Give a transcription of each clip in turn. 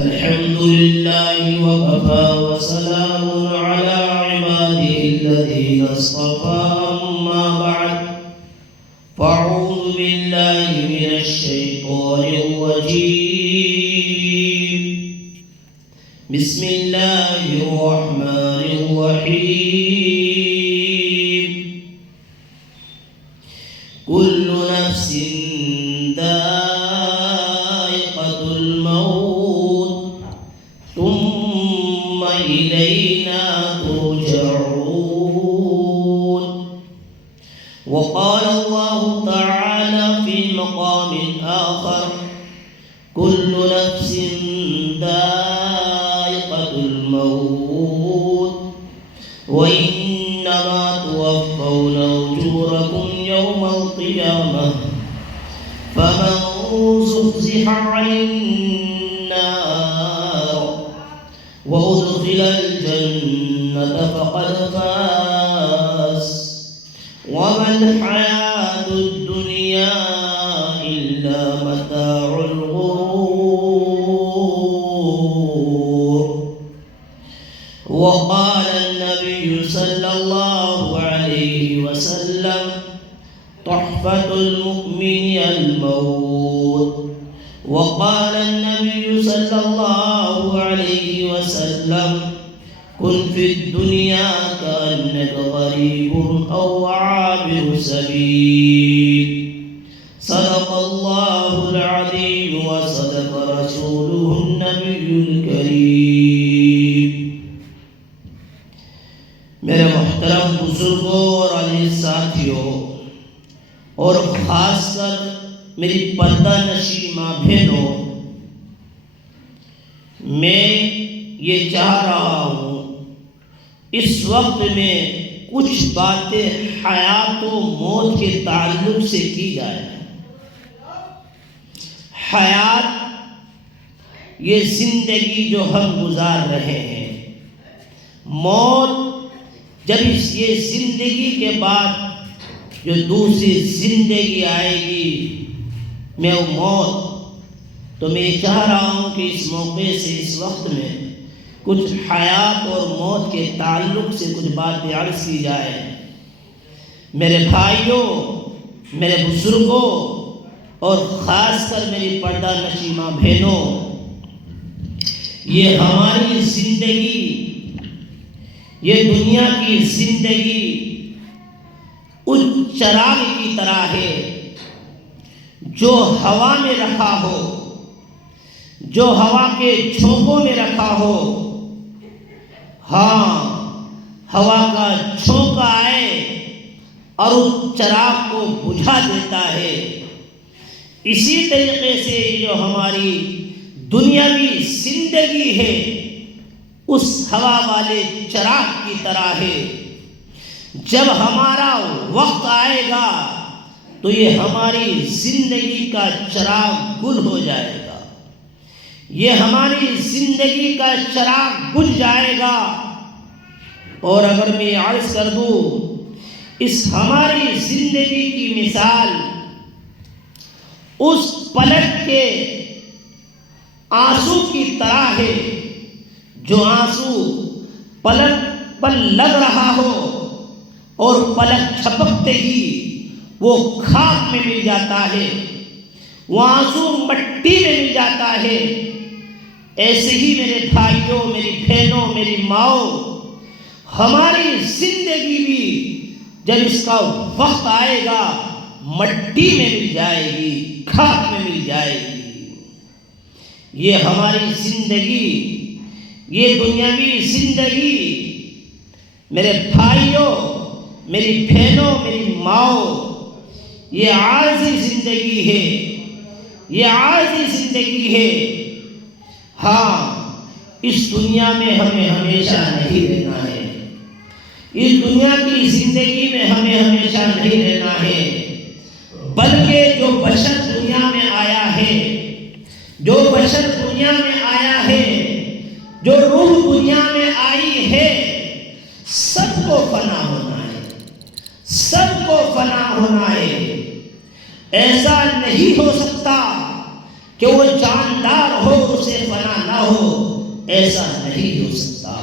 الحمد لله وكفى وسلام على عباده الذين اصطفى أما بعد فأعوذ بالله من الشيطان الرجيم بسم الله الرحمن الرحيم كل نفس ذائقة الموت ثم إلينا ترجعون. وقال الله تعالى في مقام آخر كل نفس ذائقة الموت وإنما توفون أجوركم يوم القيامة فمن زحزح عن النار وأدخل الجنة فقد فاز وما الحياة الدنيا إلا متاع الغرور. وقال النبي صلى الله عليه وسلم تحفة المؤمن الموت. وقال النبي صلى الله عليه وسلم كن في الدنيا كأنك غريب أو عابر سبيل. صدق الله العظيم وصدق رسوله النبي الكريم. میرے محترم بزرگوں اور عزیز ساتھیوں اور خاص کر میری پردہ نشین ماں بہنوں، میں یہ چاہ رہا ہوں اس وقت میں کچھ باتیں حیات و موت کے تعلق سے کی جائے. حیات یہ زندگی جو ہم گزار رہے ہیں، موت جب یہ زندگی کے بعد جو دوسری زندگی آئے گی میں وہ موت. تو میں یہ چاہ رہا ہوں کہ اس موقع سے اس وقت میں کچھ حیات اور موت کے تعلق سے کچھ باتیں عرض کی جائے. میرے بھائیوں، میرے بزرگوں اور خاص کر میری پردہ نشین ماں بہنوں، یہ ہماری زندگی، یہ دنیا کی زندگی اس چراغ کی طرح ہے جو ہوا میں رکھا ہو، جو ہوا کے جھونکوں میں رکھا ہو. ہاں، ہوا کا جھونکا آئے اور اس چراغ کو بجھا دیتا ہے. اسی طریقے سے جو ہماری دنیاوی زندگی ہے اس ہوا والے چراغ کی طرح ہے. جب ہمارا وقت آئے گا تو یہ ہماری زندگی کا چراغ گل ہو جائے گا، یہ ہماری زندگی کا چراغ بجھ جائے گا. اور اگر میں عرض کر دوں اس ہماری زندگی کی مثال اس پلک کے آنسو کی طرح ہے جو آنسو پلک پر لگ رہا ہو اور پلک جھپکتے ہی وہ خاک میں مل جاتا ہے، وہ آنسو مٹی میں مل جاتا ہے. ایسے ہی میرے بھائیوں، میری بہنوں، میری ماؤں، ہماری زندگی بھی جب اس کا وقت آئے گا مٹی میں مل جائے گی، خاک میں مل جائے گی. یہ ہماری زندگی، یہ دنیاوی زندگی میرے بھائیوں، میری بہنوں، میری ماؤں، یہ عارضی زندگی ہے، یہ عارضی زندگی ہے. ہاں، اس دنیا میں ہمیں ہمیشہ نہیں رہنا ہے، اس دنیا کی زندگی میں ہمیں ہمیشہ نہیں رہنا ہے. بلکہ جو بشر دنیا میں آیا ہے، جو بشر دنیا میں آیا ہے، جو روح دنیا میں آئی ہے، سب کو فنا ہونا ہے، سب کو فنا ہونا ہے. ایسا نہیں ہو سکتا کہ وہ جاندار ہو اسے فنا نہ ہو ایسا نہیں ہو سکتا۔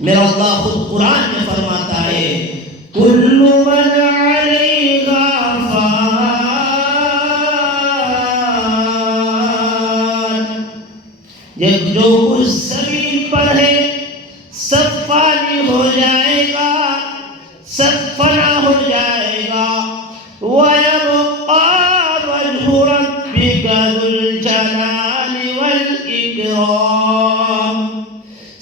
میرا اللہ خود قرآن میں فرماتا ہے کل من علیہا فان، جو اس زمین پر ہے سب فانی ہو جائے گا، سب فنا ہو جائے گا۔ وَيَبْقَى وَجْهُ رَبِّكَ ذُو الْجَلَالِ وَالْإِكْرَامِ،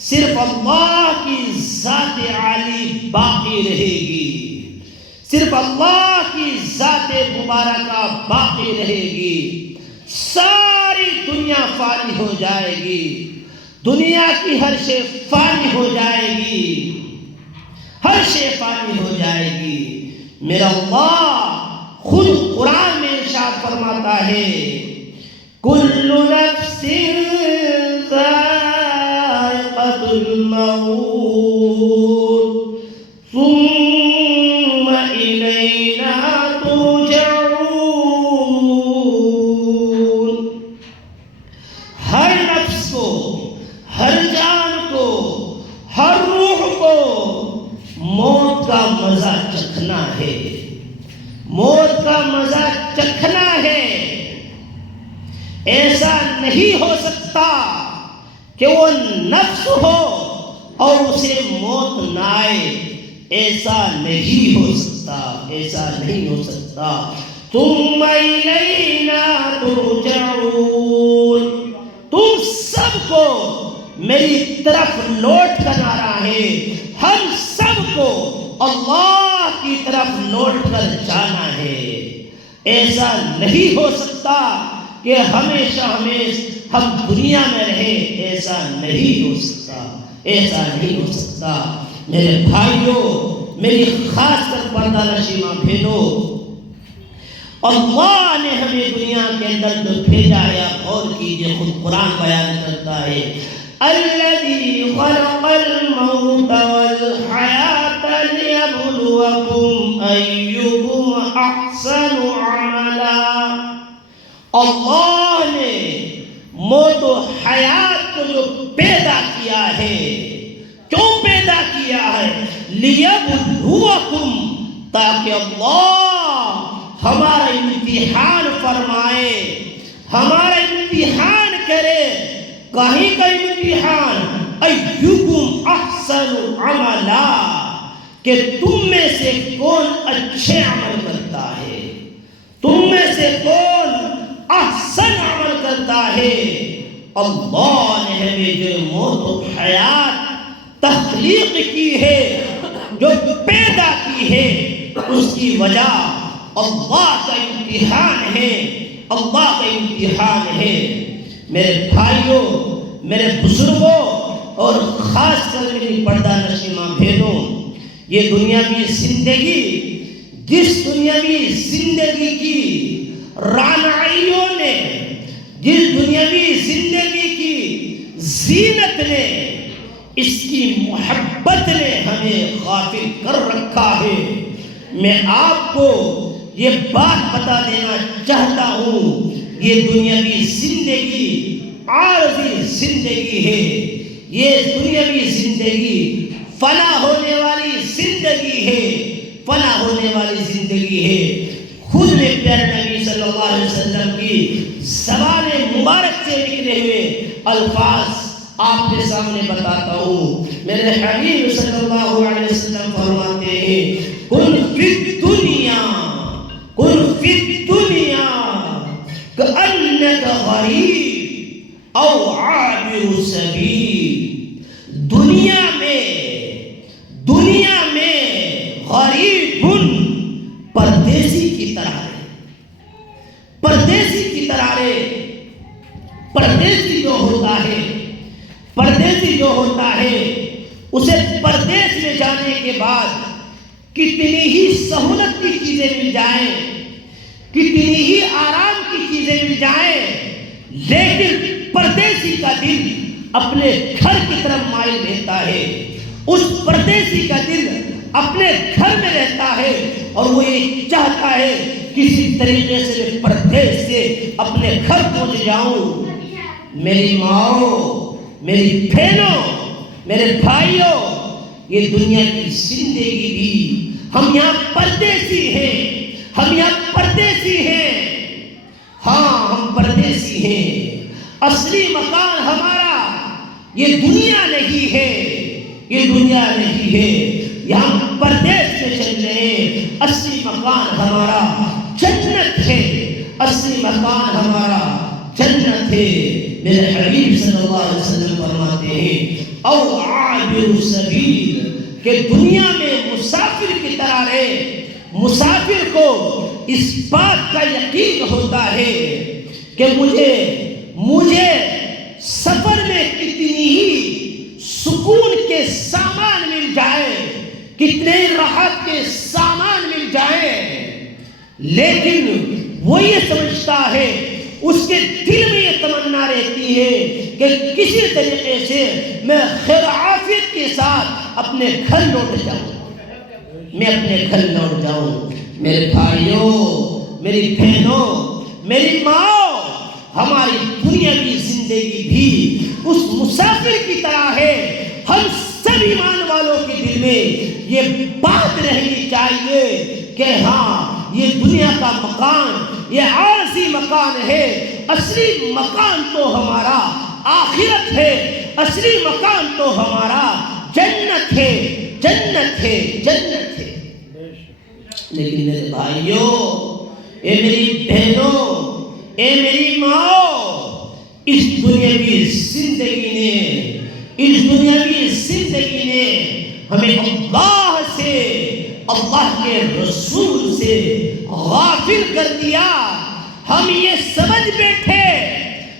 صرف اللہ کی ذات عالی باقی رہے گی، صرف اللہ کی ذات مبارکہ باقی رہے گی۔ ساری دنیا فانی ہو جائے گی، دنیا کی ہر شے فانی ہو جائے گی، ہر شے فانی ہو جائے گی۔ میرا اللہ خود قرآن میں ارشاد فرماتا ہے کل نفس ذائقۃ الموت ثم الینا ترجعون، ہر نفس کو، ہر جان کو، ہر روح کو موت کا مزہ چکھنا ہے، موت کا مزہ چکھنا ہے۔ ایسا نہیں ہو سکتا کہ وہ نفس ہو اور اسے موت نہ آئے، ایسا نہیں ہو سکتا، ایسا نہیں ہو سکتا۔ ثم الینا ترجعون، تم سب کو میری طرف لوٹ کر آنا ہے، ہم سب کو اللہ کی طرف لوٹ کر جانا ہے۔ ایسا نہیں ہو سکتا کہ ہمیشہ ہم دنیا میں رہیں، ایسا نہیں ہو سکتا، ایسا نہیں ہو سکتا۔ میرے بھائیوں، میری خاص کر پردہ نشی ماں بہنوں، اللہ نے ہمیں دنیا کے اندر جو بھیجا ہے، آپ غور کیجئے، خود قرآن بیان کرتا ہے الذی خلق الموت والحیاۃ لیبلوکم ایکم احسن عملا۔ اللہ نے موت و حیات کو جو پیدا کیا ہے، کیوں پیدا کیا ہے؟ لیبلوکم، تاکہ اللہ ہمارا امتحان فرمائے، ہمارا امتحان کرے۔ کہیں کا امتحان؟ ایکم احسن عملا، کہ تم میں سے کون اچھے عمل کرتا ہے، تم میں سے کون احسن عمل کرتا ہے۔ اللہ نے ہمیں جو موت و حیات تخلیق کی ہے، جو پیدا کی ہے، اس کی وجہ اللہ کا امتحان ہے، اللہ کا امتحان ہے۔ میرے بھائیوں، میرے بزرگوں، اور خاص کر میری پردہ نشی ماں بہنوں، یہ دنیاوی زندگی، جس دنیاوی زندگی کی رعنائیوں نے، جس دنیاوی زندگی کی زینت نے، اس کی محبت نے ہمیں غافل کر رکھا ہے۔ میں آپ کو یہ بات بتا دینا چاہتا ہوں، یہ دنیاوی زندگی عارضی زندگی ہے، یہ دنیاوی زندگی فنا ہونے والی زندگی ہے، فنا ہونے والی زندگی ہے۔ خود میں پیارے نبی صلی اللہ علیہ وسلم کی زبان مبارک سے نکلے ہوئے الفاظ آپ کے سامنے بتاتا ہوں۔ میرے حبیب صلی اللہ علیہ وسلم فرماتے ہیں کن فی الدنیا، کن فی الدنیا کأنک غریب او عابر سبیل۔ دنیا میں غریب پردیسی کی طرح ہے، پردیسی کی طرح ہے۔ پردیسی جو ہوتا ہے اسے پردیس میں جانے کے بعد کتنی ہی سہولت کی چیزیں مل جائیں، کتنی ہی آرام کی چیزیں مل جائیں، لیکن پردیسی کا دل اپنے گھر کی طرف مائل رہتا ہے، اس پردیسی کا دل اپنے گھر میں رہتا ہے، اور وہ یہ چاہتا ہے کسی طریقے سے میں پردیس سے اپنے گھر پہنچ جاؤں۔ میری ماں، میری بہنوں، میرے بھائیوں، یہ دنیا کی زندگی بھی، ہم یہاں پردیسی ہیں، ہم یہاں پردیسی ہیں، ہاں ہم پردیسی ہیں، اصلی مکان ہمارا یہ دنیا نہیں ہے، یہ دنیا نہیں ہے، یہاں ہم پردیس میں چل رہے ہیں، اصلی مکان ہمارا جنت ہے، اصلی مکان ہمارا جنت ہے۔ میرے حبیب صلی اللہ علیہ وسلم فرماتے ہیں او عابر سبیل، کہ دنیا میں مسافر کی طرح رہے۔ مسافر کو اس بات کا یقین ہوتا ہے کہ مجھے سفر میں کتنی ہی سکون کے سامان مل جائے، کتنے راحت کے سامان مل جائے، لیکن وہ یہ سمجھتا ہے، اس کے دل میں یہ تمنا رہتی ہے کہ کسی طریقے سے میں خیر عافیت کے ساتھ اپنے گھر لوٹ جاؤں، میں اپنے گھر لوٹ جاؤں۔ میرے بھائیوں، میری بہنوں، میری ماں، ہماری دنیاوی زندگی بھی اس مسافر کی طرح ہے۔ ہم سب ایمان والوں کے دل میں یہ بات رہنی چاہیے کہ ہاں یہ دنیا کا مکان یہ عارضی مکان ہے، اصلی مکان تو ہمارا آخرت ہے، اصلی مکان تو ہمارا جنت ہے، جنت ہے، جنت ہے۔ لیکن میرے بھائیوں، اے میری بہنوں، اے میری ماں، اس دنیاوی زندگی نے ہمیں اللہ سے، اللہ کے رسول سے غافل کر دیا۔ ہم یہ سمجھ بیٹھے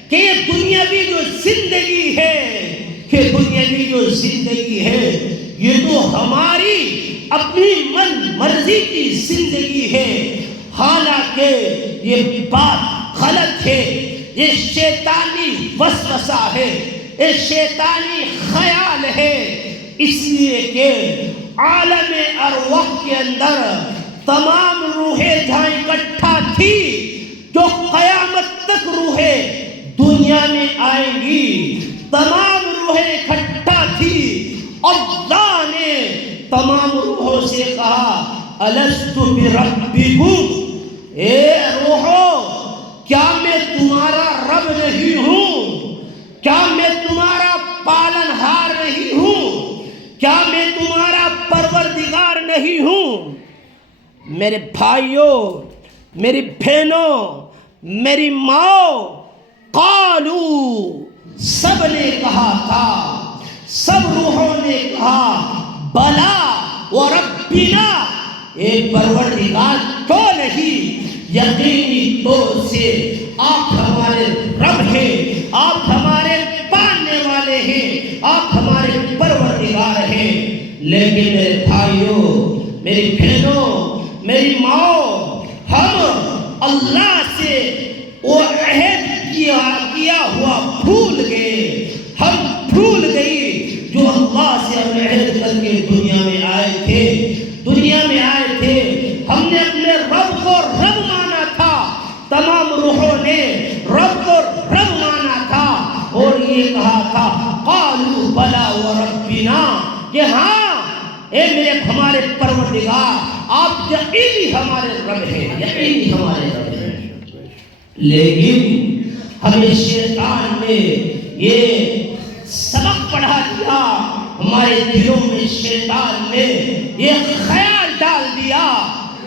کہ یہ دنیاوی جو زندگی ہے یہ تو ہماری اپنی من مرضی کی زندگی ہے، حالانکہ یہ بات غلط ہے، یہ شیطانی وسوسہ ہے، یہ شیطانی خیال ہے، اس لیے کہ عالم ارواح کے اندر تمام روحیں جہاں اکٹھا تھی، جو قیامت تک روحیں دنیا میں آئیں گی، تمام روحیں اکٹھا تھی، اللہ نے تمام روحوں سے کہا الست بربکم، اے روحو کیا میں تمہارا رب نہیں ہوں؟ کیا میں تمہارا پالنہار نہیں ہوں؟ کیا میں تمہارا پروردگار نہیں ہوں؟ میرے بھائیوں، میری بہنوں، میری ماں، قالو، سب نے کہا تھا، سب روحوں نے کہا بلا وربنا، اے پروردگار کیوں نہیں، یقینی طور سے آپ ہمارے رب ہیں، آپ ہمارے پالنے والے ہیں، آپ ہمارے پروردگار ہیں۔ لیکن میرے بھائیوں، میری بہنوں، میری ماں، ہم اللہ سے وہ عہد کیا ہوا بھول گئے، ہم بھول گئی جو اللہ سے ہم عہد کر کے دنیا میں آئے تھے، ہم نے اپنے رب کو رب مانا تھا، تمام روحوں نے رب کو رب مانا تھا، اور یہ کہا تھا قالوا بلا وربنا، کہ ہاں اے میرے ہمارے پروردگار آپ یقینی ہمارے رب ہیں، یقینی ہمارے رب ہیں۔ لیکن ہمیں شیطان نے یہ سبق پڑھا دیا، ہمارے دلوں میں شیطان نے یہ خیال ڈال دیا،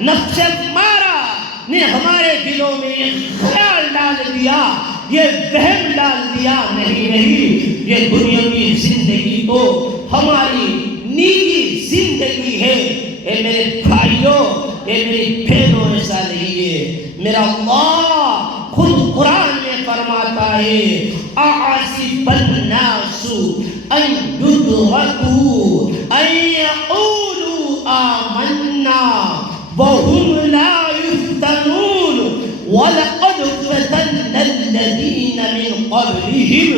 نفس مارا نے ہمارے دلوں میں یہ خیال ڈال دیا، یہ وہم ڈال دیا، نہیں یہ دنیاوی زندگی تو ہماری نیکی زندگی ہے۔ اے میرے بھائیوں، اے میری بہنوں، ایسا نہیں ہے۔ میرا اللہ خود قرآن میں فرماتا ہے اَحَسِبَ النَّاسُ أَن يُتْرَكُوا أَن يَقُولُوا آمَنَّا وَهُمْ لَا يُفْتَنُونَ وَلَقَدْ فَتَنَّا الَّذِينَ مِنْ قَبْلِهِمْ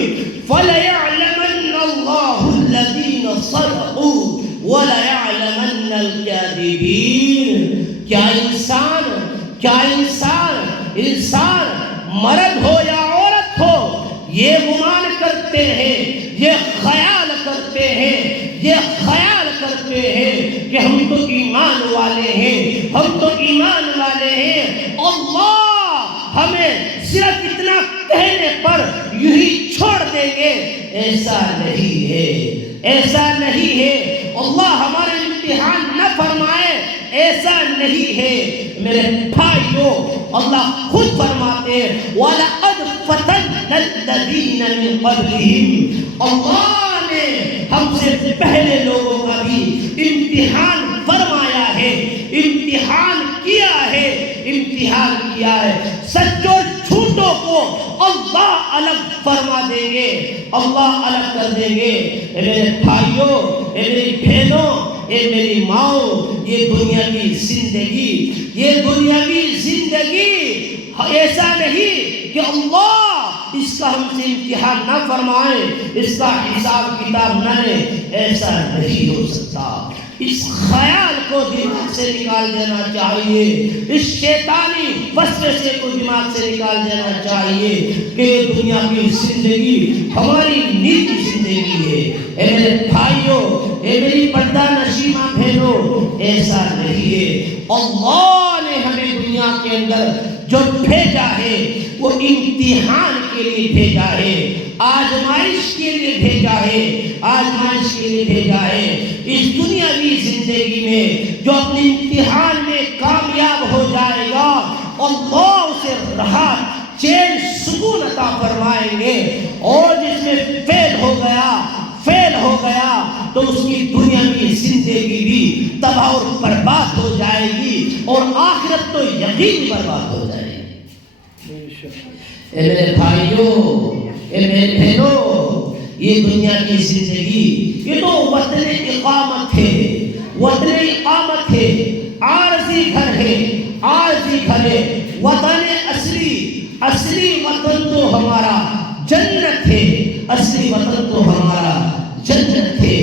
فَلَيَعْلَمَنَّ اللَّهُ الَّذِينَ صَدَقُوا وَلَيَعْلَمَنَّ الْكَاذِبِينَ۔ کیا انسان مرد ہو یا عورت ہو، یہ گمان کرتے ہیں یہ خیال کرتے ہیں، یہ خیال کرتے ہیں کہ ہم تو ایمان والے ہیں، ہم تو ایمان والے ہیں، اللہ ہمیں صرف اتنا کہنے پر یوں ہی چھوڑ دیں گے۔ ایسا نہیں ہے، ایسا نہیں ہے، اللہ ہمارے امتحان نہ فرمائے، ایسا نہیں ہے میرے بھائیو۔ اللہ خود فرماتے ہیں وَلَقَدْ فَتَنَّا الَّذِينَ مِن قَبْلِهِمْ، اللہ نے ہم سے پہلے لوگوں کا بھی امتحان فرمایا ہے، امتحان کیا ہے، امتحان کیا ہے۔ سچ اور جھوٹوں کو اللہ الگ فرما دیں گے، اللہ الگ کر دیں گے۔ اے میرے بھائیوں، اے میری بہنوں، اے میری ماؤں، یہ دنیاوی زندگی، یہ دنیاوی زندگی ایسا نہیں کہ اللہ اس کا ہم سے امتحان نہ فرمائے، اس کا حساب کتاب نہ لے، ایسا نہیں ہو سکتا۔ اس خیال کو دماغ سے نکال دینا چاہیے، اس شیطانی وسوسے کو دماغ سے نکال دینا چاہیے کہ دنیا کی زندگی ہماری نیکی زندگی ہے۔ اے میرے بھائیوں، اے میری پردہ نشیمہ بہنوں، ایسا نہیں ہے۔ اللہ نے ہمیں دنیا کے اندر جو بھیجا ہے وہ امتحان کے لیے بھیجا ہے، آزمائش کے لیے بھیجا ہے، آزمائش کے لیے بھیجا ہے۔ اس دنیاوی زندگی میں جو اپنے امتحان میں کامیاب ہو جائے گا، اللہ اسے راحت، چین، سکون عطا فرمائیں گے، اور جس میں فیل ہو گیا تو اس کی دنیاوی زندگی بھی تباہ اور برباد ہو جائے گی، اور آخرت تو یقین برباد ہو جائے گی۔ اے میرے بھائیوں، اے میرے بہنوں، یہ دنیا کی زندگی یہ تو وطن اقامت ہے، وطن اقامت ہے، عارضی گھر ہے، عارضی گھر ہے۔ وطن اصلی وطن تو ہمارا جنت ہے، اصلی وطن تو ہمارا جنت ہے۔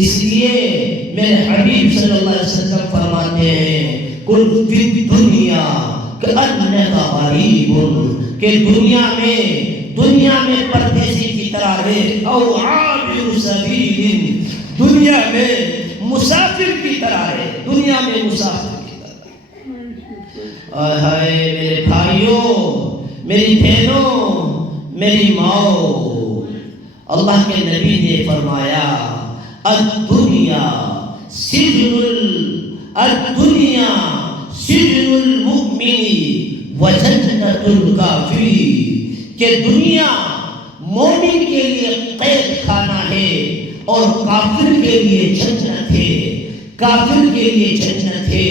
اس لیے میرے حبیب صلی اللہ علیہ وسلم فرماتے ہیں کل فی الدنیا کأنک غریب، کہ دنیا میں پردیسی کی طرح ہے، او عابر سبیل، دنیا میں مسافر کی طرح ہے، دنیا میں مسافر کی طرح۔ اے میرے بھائیوں، میری بہنوں، میری ماؤں، اللہ کے نبی نے فرمایا الدنیا سجن المؤمن وجنت الکافر، کہ دنیا مومن کے لیے قید خانہ ہے اور کافر کے لیے جنت ہے، کافر کے لیے جنت ہے۔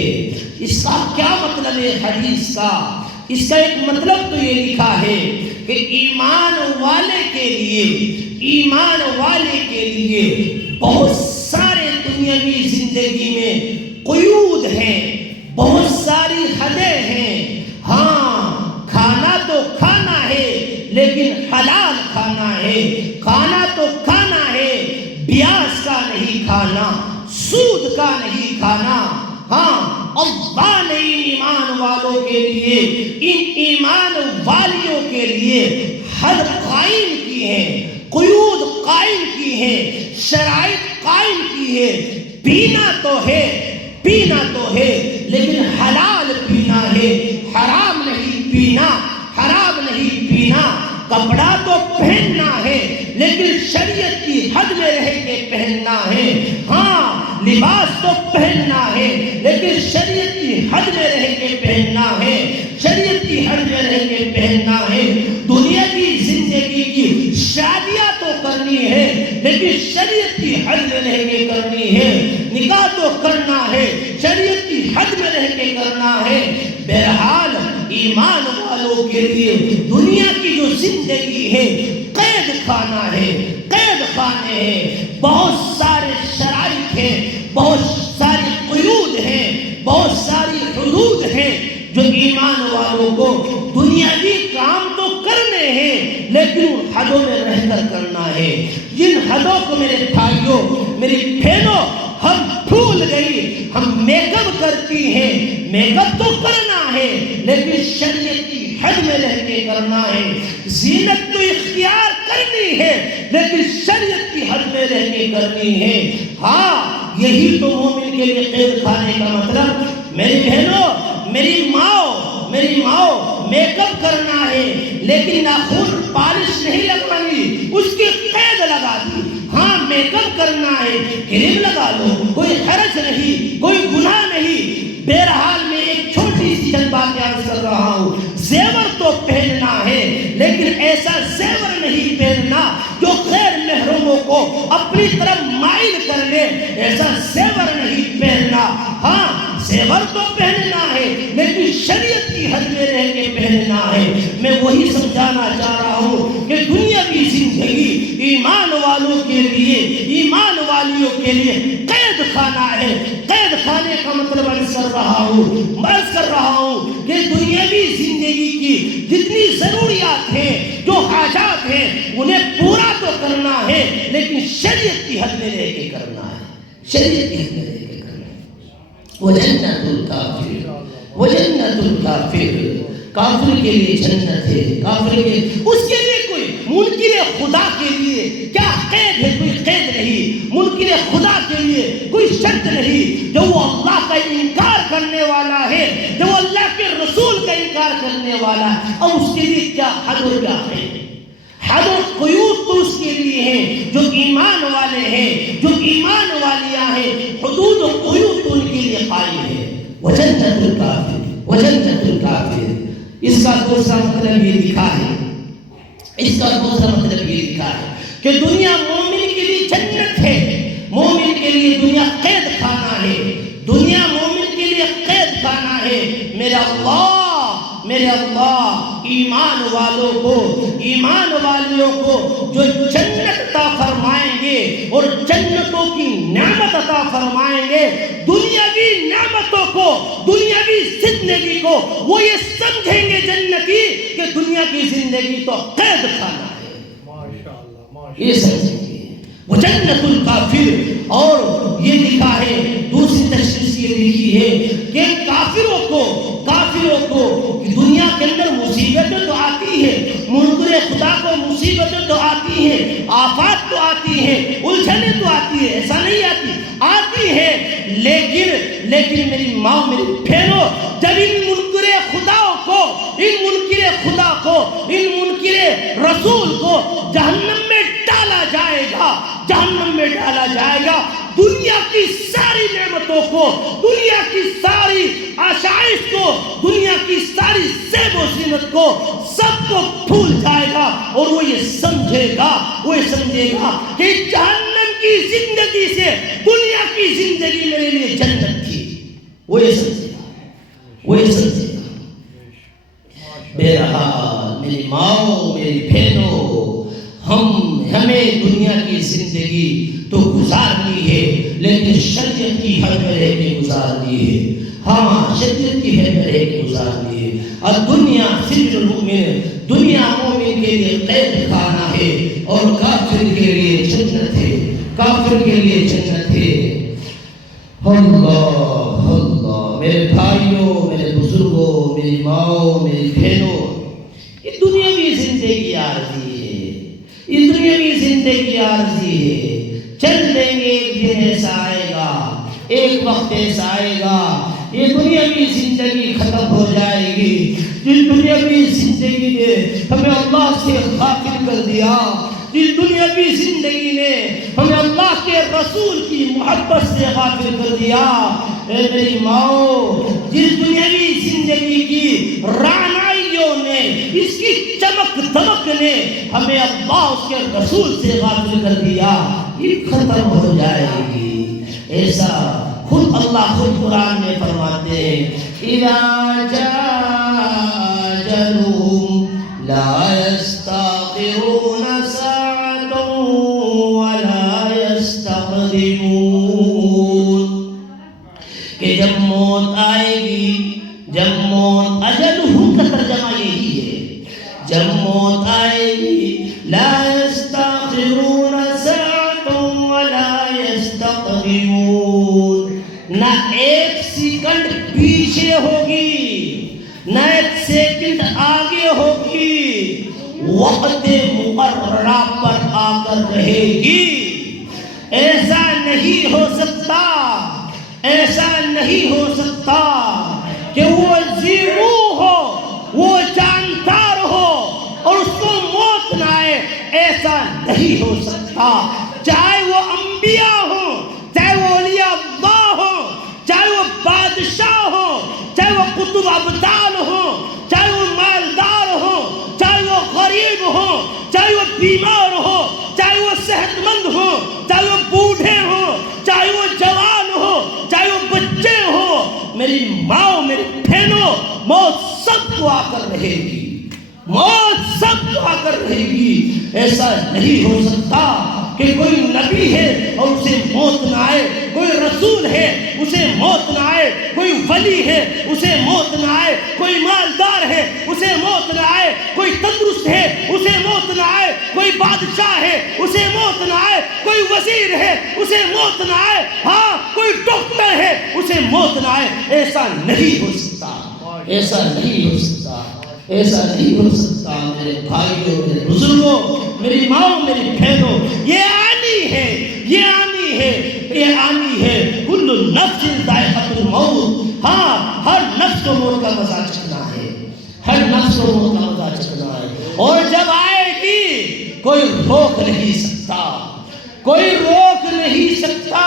اس کا کیا مطلب ہے حدیث کا؟ اس کا ایک مطلب تو یہ لکھا ہے کہ ایمان والے کے لیے بہت سارے دنیاوی زندگی میں قیود ہیں، بہت ساری حدیں ہیں۔ ہاں، کھانا تو کھانا ہے لیکن حلال کھانا ہے، کھانا تو کھانا ہے، بیاس کا نہیں کھانا، سود کا نہیں کھانا۔ ہاں، اللہ نے ایمان والوں کے لیے، ان ایمان والیوں کے لیے حد قائم کی ہے، قیود قائم کی ہے، شرائط قائم کی ہے۔ پینا تو ہے لیکن حلال پینا ہے، حرام نہیں پینا، حرام نہیں پینا۔ کپڑا تو پہننا ہے لیکن شریعت کی حد میں رہ کے پہننا ہے۔ ہاں، لباس تو پہننا ہے لیکن شریعت کی حد میں رہ کے پہننا ہے، شریعت کی حد میں رہ کے پہننا ہے۔ دنیا کی زندگی کی شادیاں تو کرنی ہے لیکن شریعت کی حد میں رہ کے کرنی ہے، نکاح تو کرنا ہے، شریعت کی حد میں رہ کے کرنا ہے۔ بہرحال ایمان والوں کے لیے دنیا کی جو زندگی ہے قید خانہ ہے، قید خانے ہیں، بہت سارے شرائط ہیں، بہت ساری قیود ہیں، بہت ساری حدود ہیں جو ایمان والوں کو دنیاوی کام تو کرنے ہیں لیکن ان حدوں میں رہ کر کرنا ہے۔ جن حدوں کو میرے بھائیوں، میری بہنوں، ہم بھول گئی۔ ہم میک اپ کرتی ہیں، میک اپ تو کرنا ہے لیکن شریعت کی حد میں رہ کے کرنا ہے. زینت تو اختیار کرنی ہے لیکن شریعت کی حد میں رہ کے کرنی ہے. ہاں یہی تو مومن کے لیے قید خانے کا مطلب. میری بہنوں، میری ماؤ میک اپ کرنا ہے لیکن ناخن پالش نہیں لگوانی، اس کی قید لگا دی. ہاں میک اپ کرنا ہے، کریم لگا لو، کوئی حرج نہیں، کوئی گناہ نہیں. بہرحال میں ایک چھوٹی سی چند بات عرض کر رہا ہوں. زیور تو پہننا ہے لیکن ایسا زیور نہیں پہننا جو غیر محرموں کو اپنی طرف مائل کر لے. ایسا زیور نہیں پہننا. ہاں زیور تو پہننا ہے لیکن شریعت کی حد میں رہ کے پہننا ہے. میں وہی سمجھانا چاہ رہا ہوں کہ دنیاوی زندگی ایمان والوں کے لیے، ایمان والیوں کے لیے قید خانہ ہے. قید خانے کا مطلب عرض کر رہا ہوں کہ دنیاوی زندگی کی جتنی ضروریات ہیں، جو حاجات ہیں، انہیں پورا تو کرنا ہے لیکن شریعت کی حد میں رہ کے کرنا ہے. شریعت کی حد میں رہ کے کرنا ہے. وجنت الکافر، کافر کے لیے جنت ہے. کافر کے اس کے لیے کوئی منکر خدا کے لیے کیا قید ہے؟ کوئی قید نہیں. منکر خدا کے لیے کوئی شرط نہیں. جو وہ اللہ کا انکار کرنے والا ہے، جو اللہ کے رسول کا انکار کرنے والا ہے، اور اس کے لیے کیا حد اور کیا قید ہے؟ حد و قیود تو اس کے لیے ہیں جو ایمان والے ہیں، جو ایمان والیاں ہیں. حدود و قیود تو ان کے لیے قائم ہے. وجنت الکافر. اس کا دوسرا مطلب یہ لکھا ہے کہ دنیا مومن کے لیے جنت ہے. مومن کے لیے دنیا قید خانہ ہے. دنیا مومن کے لیے قید خانہ ہے. میرے اللہ ایمان والیوں کو جو جنت عطا فرمائیں گے اور جنتوں کی نعمت عطا فرمائیں گے، دنیاوی نعمتوں کو، دنیاوی زندگی کو وہ یہ سمجھیں گے جنتی کہ دنیا کی زندگی تو قید خانہ ہے. یہ سمجھیں گے. وہ جنت الکافر. اور یہ لکھا ہے، دوسری تشخیص یہ لکھی ہے کہ کافروں کو دنیا کے اندر مصیبتیں تو آتی ہیں، منکر خدا کو مصیبتیں تو آتی ہیں، آفات تو آتی ہیں، الجھنیں تو آتی ہیں. ایسا نہیں آتی ہیں لیکن میری ماں، میری بہنوں، جب ان منکر رسول کو جہنم میں ڈالا جائے گا، دنیا کی ساری نعمتوں کو، دنیا کی ساری آشائش کو، دنیا کی ساری زیب و زینت کو، سب کو بھول جائے گا اور وہ یہ سمجھے گا کہ جہنم کی زندگی سے دنیا کی زندگی میرے لیے جنت تھی. وہ یہ سمجھے گا. بہرحال میری ماں، میری بہنوں، ہمیں دنیا کی زندگی تو گزارنی ہے لیکن شریعت کی حد میں رہ کے گزارنی ہے. ہاں شریعت کی حد میں رہ کے گزارنی ہے. اور دنیا سجن المؤمن، دنیا مومن کے لیے قید خانہ ہے اور کافر کے لیے جنت ہے. اللہ میرے بھائیوں، میرے بزرگوں، میری ماں، میری بہنوں، یہ دنیاوی زندگی عارضی ہے. چل دیں گے، ایک دن ایسا آئے گا، ایک وقت ایسا آئے گا، یہ دنیاوی زندگی ختم ہو جائے گی. جس دنیاوی زندگی نے ہمیں اللہ سے غافل کر دیا، جس دنیاوی زندگی نے ہمیں اللہ کے رسول کی محبت سے غافل کر دیا، اے میری ماں، جس دنیاوی زندگی کی رعنائیوں نے، اس کی چمک دمک نے ہمیں اللہ اس کے رسول سے غافل کر دیا، یہ ختم ہو جائے گی. ایسا خود اللہ قرآن میں فرماتے ہیں، اِذَا جَاءَ أَجَلُهُمْ لَا يَسْتَأْخِرُونَ سَاعَةً وَلَا يَسْتَقْدِمُونَ. کہ جب موت آئے گی، جب موت، اجلہم کا ترجمہ یہی ہے، جب موت آئے گی، لا يستأخرون ساعة ولا يستقدمون، نہ ایک سیکنڈ پیچھے ہوگی، نہ ایک سیکنڈ آگے مقررہ پر آ کر رہے گی۔ ایسا نہیں ہو سکتا، ایسا نہیں ہو سکتا کہ وہ زیرو ہو، وہ جاندار ہو اور اس کو موت نہ آئے، ایسا نہیں ہو سکتا۔ چاہے وہ انبیاء ہوں، چاہے وہ اولیاء اللہ ہوں، چاہے وہ بادشاہ ہوں، چاہے وہ قطب ابدال ہوں، چاہے وہ مالدار ہوں، چاہے وہ غریب ہوں، چاہے وہ بیمار ہو، چاہے وہ صحت مند ہو، چاہے وہ بوڑھے ہوں، چاہے وہ جوان ہو، چاہے وہ بچے ہوں، میری ماں میری بہنوں، موت سب کو آ کر رہے گی، موت سب کو آ کر رہے گی۔ ایسا نہیں ہو سکتا کہ کوئی نبی ہے اور اسے موت نہ آئے، کوئی رسول ہے اسے موت نہ آئے، کوئی ولی ہے اسے موت نہ آئے، کوئی مالدار ہے اسے موت نہ آئے، کوئی تندرست ہے اسے موت نہ آئے، کوئی بادشاہ ہے اسے موت نہ آئے، کوئی وزیر ہے اسے موت نہ آئے، ہاں کوئی ڈاکٹر ہے اسے موت نہ آئے۔ ایسا نہیں ہو سکتا، ایسا نہیں ہو سکتا، ایسا نہیں ہو سکتا۔ میرے بھائیوں، میرے بزرگوں، میری ماں میری بہنوں، یہ آنی ہے، یہ آنی ہے، یہ آنی ہے۔ کل نفس ذائقۃ الموت، ہاں ہر نفس کو موت کا مزہ چکھنا ہے، ہر نفس کو موت کا مزہ چکھنا ہے، اور جب آئے گی کوئی روک نہیں سکتا، کوئی روک نہیں سکتا۔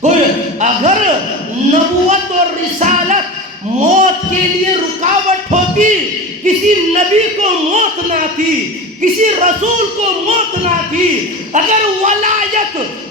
کوئی اگر نبوت اور رسالت موت کے لیے رکاوٹ ہوتی، کسی نبی کو موت نہ تھی، کسی رسول کو موت نہ تھی، اگر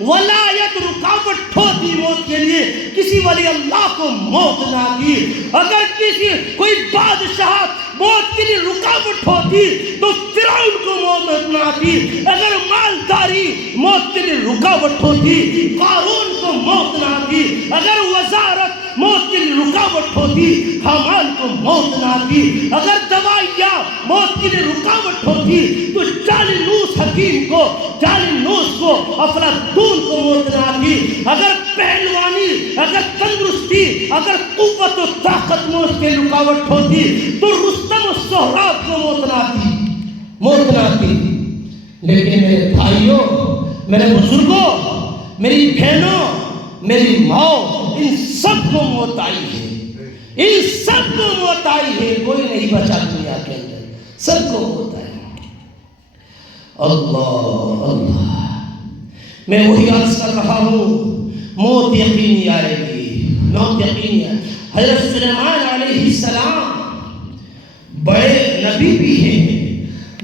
ولایت رکاوٹ ہوتی موت کے لیے، کسی ولی اللہ کو موت نہ تھی، اگر کسی کوئی بادشاہ موت کے لیے رکاوٹ ہوتی تو فرعون کو موت نہ تھی، اگر مالداری موت کے لیے رکاوٹ ہوتی قارون کو موت نہ تھی، اگر وزارت موت کے لیے رکاوٹ ہوتی حامان کو موت نہ تھی، اگر دوائیاں موت کے لیے رکاوٹ ہوتی تو جالینوس حکیم کو، جالینوس کو، افلاطون کو موت نہ تھی، اگر پہلوانی، اگر تندرستی، اگر قوت و طاقت موت کے لیے رکاوٹ ہوتی تو رستم و سہراب کو موت نہ تھی، موت نہ تھی۔ لیکن میرے بھائیوں، میرے بزرگوں، میری بہنوں، میری ماں، ان سب کو موت آئی ہے، ان سب کو موت آئی ہے، کوئی نہیں بچا دنیا کے اندر، سب کو موت آئی ہے۔ اللہ اللہ، میں وہی عرض کر رہا ہوں، موت یقینی آئے گی، موت یقینی آئے گی۔ حضرت سلیمان علیہ السلام بڑے نبی بھی ہیں،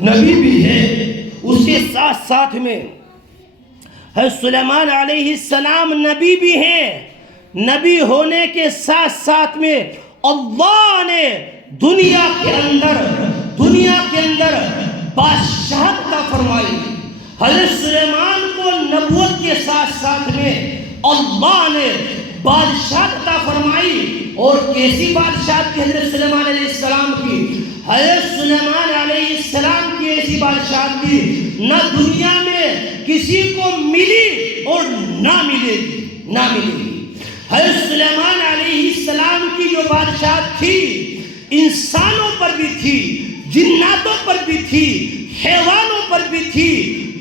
نبی بھی ہیں، اس کے ساتھ ساتھ میں حضرت سلیمان علیہ السلام نبی بھی ہیں، نبی ہونے کے ساتھ ساتھ میں اللہ نے دنیا کے اندر بادشاہت عطا فرمائی۔ حضرت سلیمان کو نبوت کے ساتھ ساتھ میں اللہ نے بادشاہت عطا فرمائی، اور کیسی بادشاہت کی حضرت سلیمان علیہ السلام کی؟ حضرت سلیمان علیہ السلام کی ایسی بادشاہت کی نہ دنیا میں کسی کو ملی اور نہ ملے گی، نہ ملے گی۔ حضرت سلیمان علیہ السلام کی جو بادشاہت تھی انسانوں پر بھی تھی، جناتوں پر بھی تھی، حیوانوں پر بھی تھی،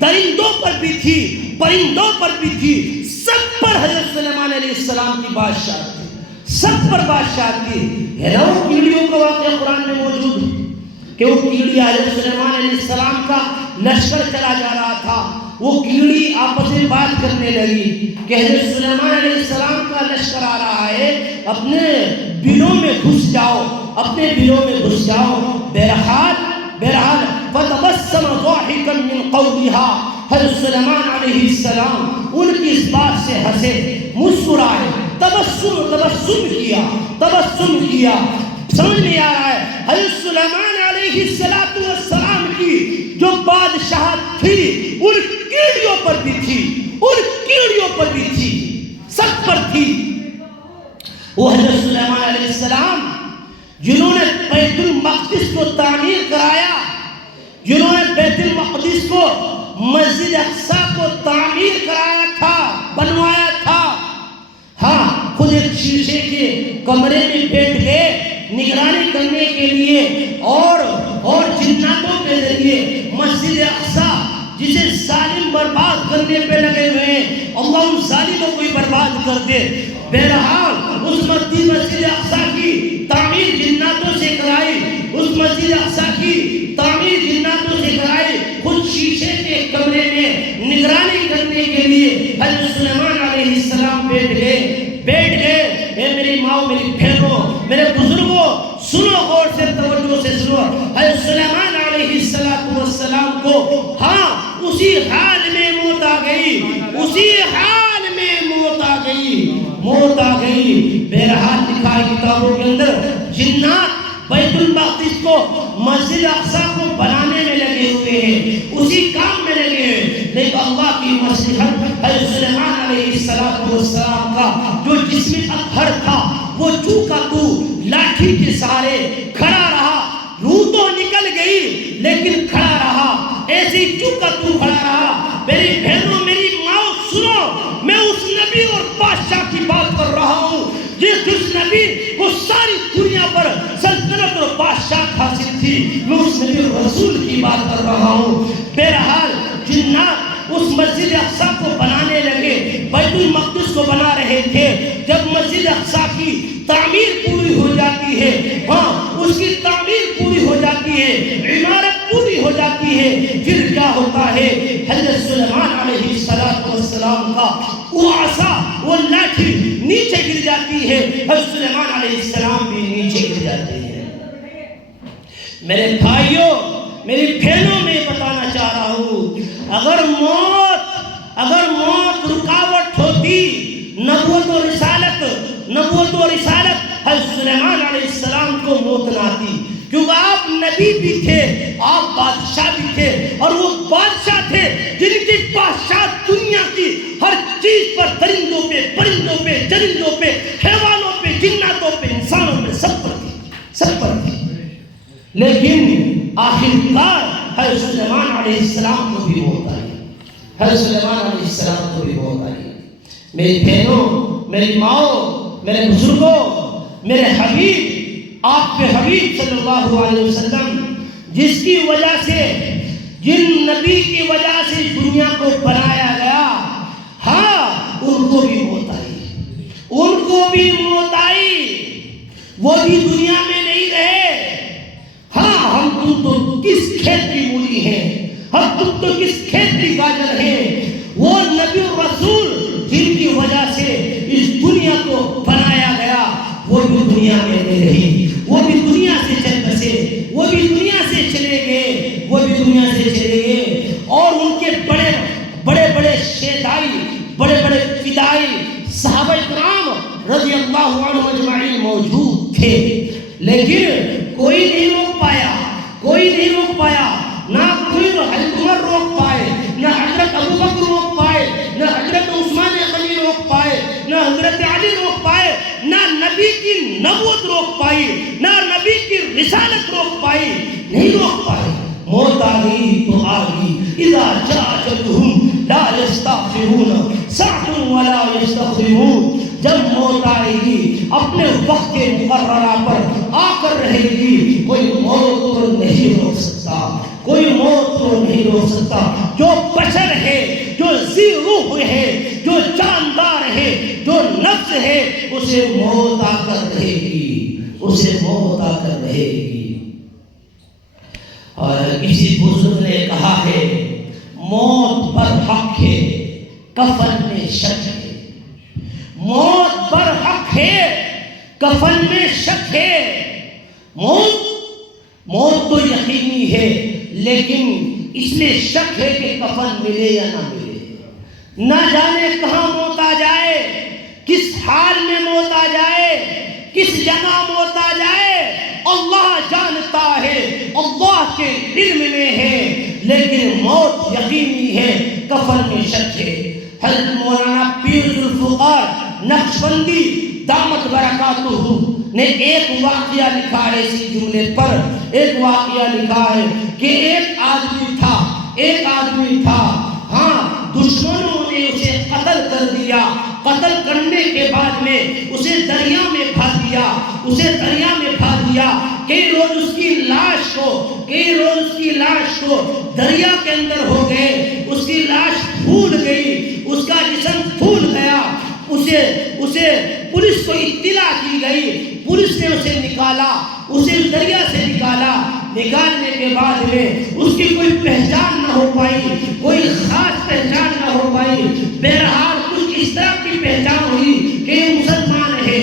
درندوں پر بھی تھی، پرندوں پر بھی تھی، سب پر حضرت سلیمان علیہ السلام کی بادشاہت تھی، سب پر بادشاہت تھی۔ ہے نا وہ کیڑیوں کا واقعہ قرآن میں موجود ہے کہ وہ کیڑی حضرت سلیمان علیہ السلام کا لشکر چلا جا رہا تھا، وہ کیڑی آپس میں بات کرنے لگی کہ حضرت سلیمان علیہ السلام کا لشکر آ رہا ہے، اپنے بلوں میں گھس جاؤ، اپنے بلوں میں گھس جاؤ۔ بہرحال فتبسم ضاحكا من قولها، حضرت سلیمان علیہ السلام ان کی اس بات سے ہنسے، مسکرائے، تبسم کیا۔ سمجھ نہیں آ رہا ہے حضرت سلیمان علیہ السلام کی جو بادشاہت تھی ان کیڑیوں پر بھی تھی، ان کیڑیوں پر بھی تھی، سب پر تھی۔ وہ حضرت سلیمان علیہ السلام جنہوں نے بیت المقدس کو تعمیر کرایا، جنہوں نے بیت المقدس کو، مسجد اقصی کو تعمیر کرایا تھا، بنوایا تھا، ہاں خود ایک شیشے کے کمرے میں بیٹھ گئے نگرانی کرنے کے لیے، اور جناتوں کے ذریعے مسجد اقصی جسے ظالم برباد کرنے پہ لگے ہوئے ہیں، اللہ ان ظالموں کو ہی برباد کر دے۔ بہرحال اس مسجد اقصی کی تعمیر جناتوں سے کرائی، اس مسجد اقصی کی تعمیر جناتوں سے کرائی۔ خود شیشے کے کمرے میں نگرانی کرنے کے لیے حضرت سلیمان علیہ السلام بیٹھ گئے۔ اے میری ماں، میری بہنوں، میرے بزرگوں، سنو غور سے، توجہ سے سنو۔ حضرت سلیمان علیہ السلام کو اسی حال میں موت آ گئی، اسی حال میں موت آ گئی۔ بہرحال لکھا ہے کتابوں کے اندر، جنات بیت المقدس کو، مسجد اقصی کو بنانے میں لگے ہوئے ہیں، اسی کام میں لگے ہیں، لیکن اللہ کی مصلحت حضرت سلیمان علیہ السلام کا جو جسم اطہر تھا وہ چوں کا تو لاٹھی کے سہارے کھڑا رہا، روح تو نکل گئی لیکن کھڑا رہا، ایسی چوں کا تو کھڑا رہا۔ میری بہنوں، میری ماں، سنو، میں اس نبی اور بادشاہ کی بات کر رہا ہوں جس نبی کو ساری دنیا پر سلطنت اور بادشاہ حاصل تھی، میں اس نبی رسول کی بات کر رہا ہوں۔ بہرحال جنات اس مسجد اقصی کو بنانے لگے، بیت المقدس کو بنا رہے تھے۔ جب مسجد اقصی کی تعمیر پوری ہو جاتی ہے، اس کی تعمیر پوری ہو جاتی ہے، عمارت پوری ہو جاتی ہے، پھر کیا ہوتا ہے؟ حضرت سلیمان علیہ السلام کا وہ عصا، وہ لاٹھی نیچے گر جاتی ہے، حضرت سلیمان علیہ السلام بھی نیچے گر جاتے ہیں۔ میرے بھائیوں، میری بہنوں، میں بتانا چاہ رہا ہوں، اگر موت رکاوٹ ہوتی، نبوت و رسالت حضرت سلیمان علیہ السلام کو موت نہ آتی، کیونکہ آپ نبی بھی تھے، آپ بادشاہ بھی تھے، اور وہ بادشاہ تھے جن کی بادشاہ دنیا کی ہر چیز پر، درندوں پہ، پرندوں پہ، چرندوں پہ، حیوانوں پہ، جناتوں پہ، انسانوں پہ، سب پر تھی۔ لیکن آخرکار حضرت سلیمان علیہ السلام کو بھی موت آئی، میری بہنوں، میری ماؤں، میرے بزرگوں، میرے حبیب، آپ کے حبیب صلی اللہ علیہ وسلم، جس کی وجہ سے، جن نبی کی وجہ سے دنیا کو بنایا گیا، ان کو بھی موت آئی، وہ بھی دنیا میں نہیں رہے۔ ہم تم تو کس کھیت کی مولی ہیں، تم تو کس کھیت کی گاجر ہیں، وہ نبی رسول جن کی وجہ سے اس دنیا کو بنایا گیا، وہ بھی دنیا میں نہیں رہی، وہ بھی دنیا سے چل بسے، وہ بھی دنیا سے چلے گئے، اور ان کے بڑے شہدائی، بڑے فدائی صحابہ کرام رضی اللہ عنہم اجمعین موجود تھے، لیکن کوئی نہیں روک پایا، نہ کوئی حضرت عمر روک پائے، نہ حضرت ابو بکر روک پائے، نہ حضرت عثمان غنی روک پائے، نہ حضرت علی روک پائے، نہ نبی کی نبوت روک پائی، نہ نبی کی رسالت روک پائی، نہیں روک پائے۔ موت آ گئی تو آ گئی، اذا جاء اجلهم لا يستغفرون ساعة ولا يستقدمون، جب موت آئے گی اپنے وقت کے مقررہ پر آ کر رہے گی، کوئی موت کو نہیں روک سکتا، جو بشر ہے، جو ذی روح ہے، جو جاندار ہے، جو نفس ہے، اسے موت آ کر رہے گی۔ اور کسی بزرگ نے کہا ہے، موت پر حق ہے، کفن میں شک ہے، موت پر حق ہے، کفن میں شک ہے۔ موت تو یقینی ہے، لیکن اس میں شک ہے کہ کفن ملے یا نہ ملے، نہ جانے کہاں موت آ جائے، کس حال میں موت آ جائے، کس جگہ موت آ جائے، اللہ جانتا ہے، اللہ کے علم میں ہے، لیکن موت یقینی ہے، کفن میں شک ہے۔ حضرت مولانا پیر ذوالفقار نقشبندی دامت برکاتہ نے ایک واقعہ لکھا ہے، اسی جملے پر ایک واقعہ لکھا ہے کہ ایک آدمی تھا، دشمنوں نے اسے قتل کر دیا، قتل کرنے کے بعد میں اسے دریا میں پھا دیا، کئی روز اس کی لاش کو دریا کے اندر ہو گئے، اس کی لاش پھول گئی، اس کا جسم پھول گیا، اسے پولیس کو اطلاع کی گئی، پولیس نے اسے نکالا، اسے دریا سے نکالنے کے بعد میں اس کی کوئی پہچان نہ ہو پائی، کوئی خاص پہچان نہ ہو پائی۔ بہرحال کچھ اس طرح کی پہچان ہوئی کہ یہ مسلمان ہے۔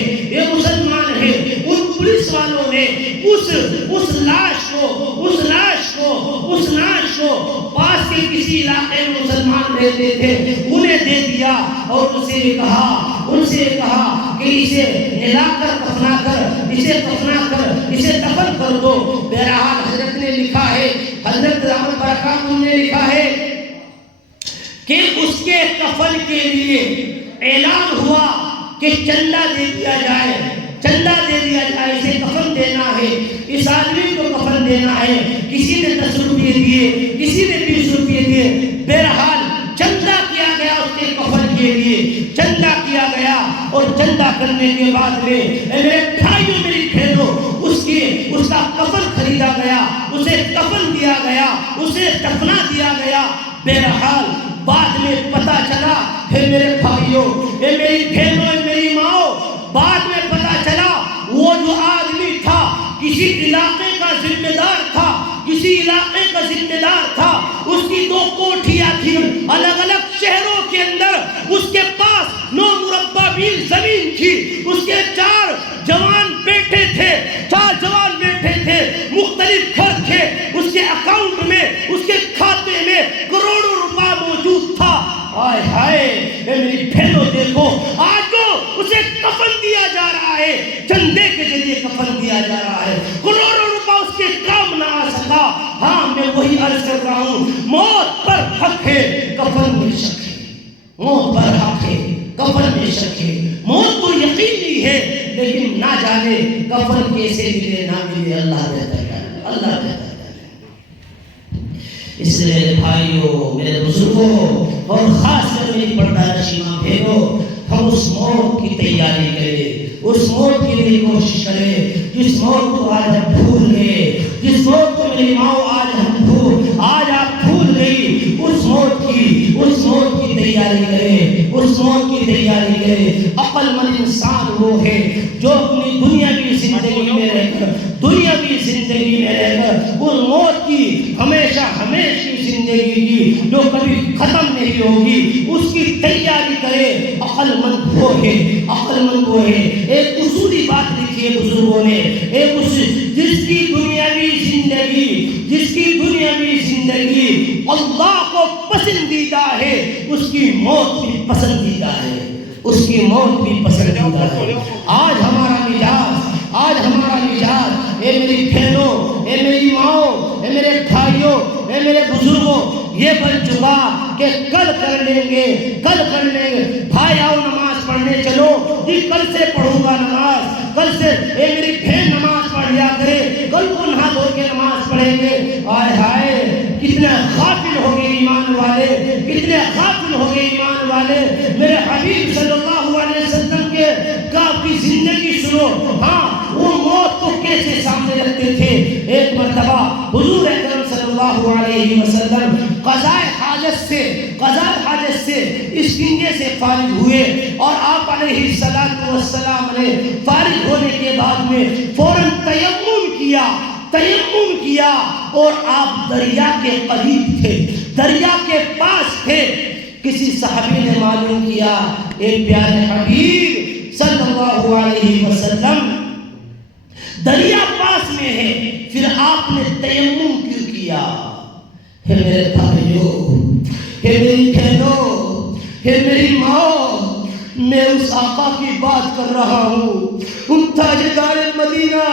ان پولیس والوں نے اس لاش کو پاس کے کسی علاقے میں مسلمان رہتے تھے انہیں دے دیا، اور ان سے کہا کہ اسے نلا کر دفنا کر اسے دفن کر دو۔ بہرحال حضرت نے لکھا ہے، حضرت رحمت برکات نے لکھا ہے کہ اس کے کفن کے لیے اعلان ہوا کہ چندہ دے دیا جائے، اسے کفن دینا ہے، اس آدمی کو کفن دینا ہے۔ کسی نے 10 روپئے دیے، کسی نے 20 روپئے دیے، بہرحال چندہ کیا گیا اس کے کفن کے لیے، چندہ کیا گیا، اور چندہ کرنے کے بعد میں میرے بھائیوں میری بہنوں اس کا کفن خریدا گیا، اسے کفن دیا گیا، اسے دفنا دیا گیا۔ بہرحال بعد میں پتہ چلا، ہے میرے بھائیوں، ہے میری بہنوں، ہے میری ماں، بعد میں پتہ چلا وہ جو آدمی تھا کسی علاقے کا ذمہ دار تھا، اس کی 2 کوٹھیاں تھیں الگ الگ شہروں کے اندر، اس کے پاس 9 مربع میل زمین تھی، اس کے 4 جوان بیٹے تھے، مختلف گھر تھے، اس کے اکاؤنٹ میں، اس کے کھاتے میں کروڑوں روپے موجود تھا۔ ہائے ہائے میری بہنوں دیکھو، آج کو اسے کفن دیا جا رہا ہے، چندے کے ذریعے کفن دیا جا رہا ہے، کروڑوں روپے اس کے کام نہ آ سکا۔ ہاں میں وہی عرض کر رہا ہوں، موت پر حق ہے، کفن میں شک ہے، موت پر حق ہے، کفن میں شک ہے۔ موت تو یقینی ہے، لیکن نہ جانے کفن کیسے ملے نہ ملے، اللہ بہتر جانے، اللہ بہتر۔ اس لیے میرے بھائیوں، میرے بزرگوں، اور خاص کر میری پردہ نشین ماں بہنوں، ہم اس موت کی تیاری کریں، اس موت کے لیے کوشش کریں جس موت کو آج ہم بھول گئے، جس موت کو میری ماں آج آپ بھول گئی، اس موت کی تیاری کریں، اس موت کی تیاری کریں۔ عقل مند انسان وہ ہے جو اپنی دنیاوی زندگی میں رہ کر اس موت کی ہمیشہ کی زندگی کی جو کبھی ختم نہیں ہوگی اس کی تیاری کرے۔ عقل مند وہ ہے۔ ایک اصولی بات لکھی ہے بزرگوں نے، جس کی دنیاوی زندگی اللہ کو پسندیدہ ہے، اس کی موت بھی پسندیدہ ہے، آج ہمارا مزاج، اے میری بہنوں، اے میری ماؤں، اے میرے بھائیوں، اے میرے بزرگوں، یہ بن چکا کہ کل کر لیں گے۔ بھائی آؤ نماز پڑھنے چلو، جی کل سے پڑھوں گا نماز، کل سے اے میری بہن نماز پڑھ لیا کرے، کل کو نہا دھو کے نماز پڑھیں گے۔ ہائے ہائے کتنے غافل ہو گئے ایمان والے، میرے حبیب صلی اللہ علیہ وسلم کے کی زندگی سنو، ہاں وہ موت کو کیسے سامنے رکھتے تھے۔ ایک مرتبہ حضور اکرم صلی اللہ علیہ وسلم قضاء حاجت سے اس کنگے سے فارغ ہوئے، اور آپ علیہ السلام نے فارغ ہونے کے بعد میں فوراً تیمم کیا، اور آپ دریا کے قریب تھے، دریا کے پاس تھے۔ کسی صحابی نے معلوم کیا ایک پیارے حبیب صلی اللہ علیہ وسلم دریا پاس میں ہے، پھر آپ نے تیمم کیوں کیا؟ ہے میرے بھائیوں، ہے میری بہنوں، ہے میری ماں، میں اس آقا کی بات کر رہا ہوں، ان تاجدار مدینہ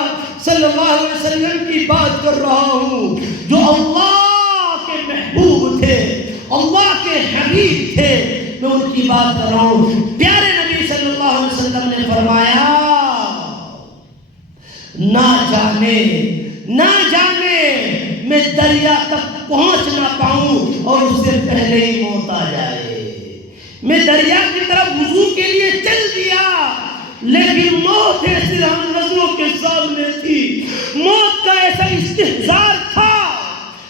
صلی اللہ علیہ وسلم کی بات کر رہا ہوں، جو اللہ کے محبوب تھے، اللہ کے حبیب تھے، میں ان کی بات کر رہا ہوں۔ پیارے نبی صلی اللہ علیہ وسلم نے فرمایا، نہ جانے میں دریا تک پہنچ نہ پاؤں اور اس سے پہلے ہی موت آ جائے۔ میں دریا کی طرف وضو کے لیے چل دیا، لیکن موت ایسی ہم نظروں کے سامنے تھی، موت کا ایسا استحضار تھا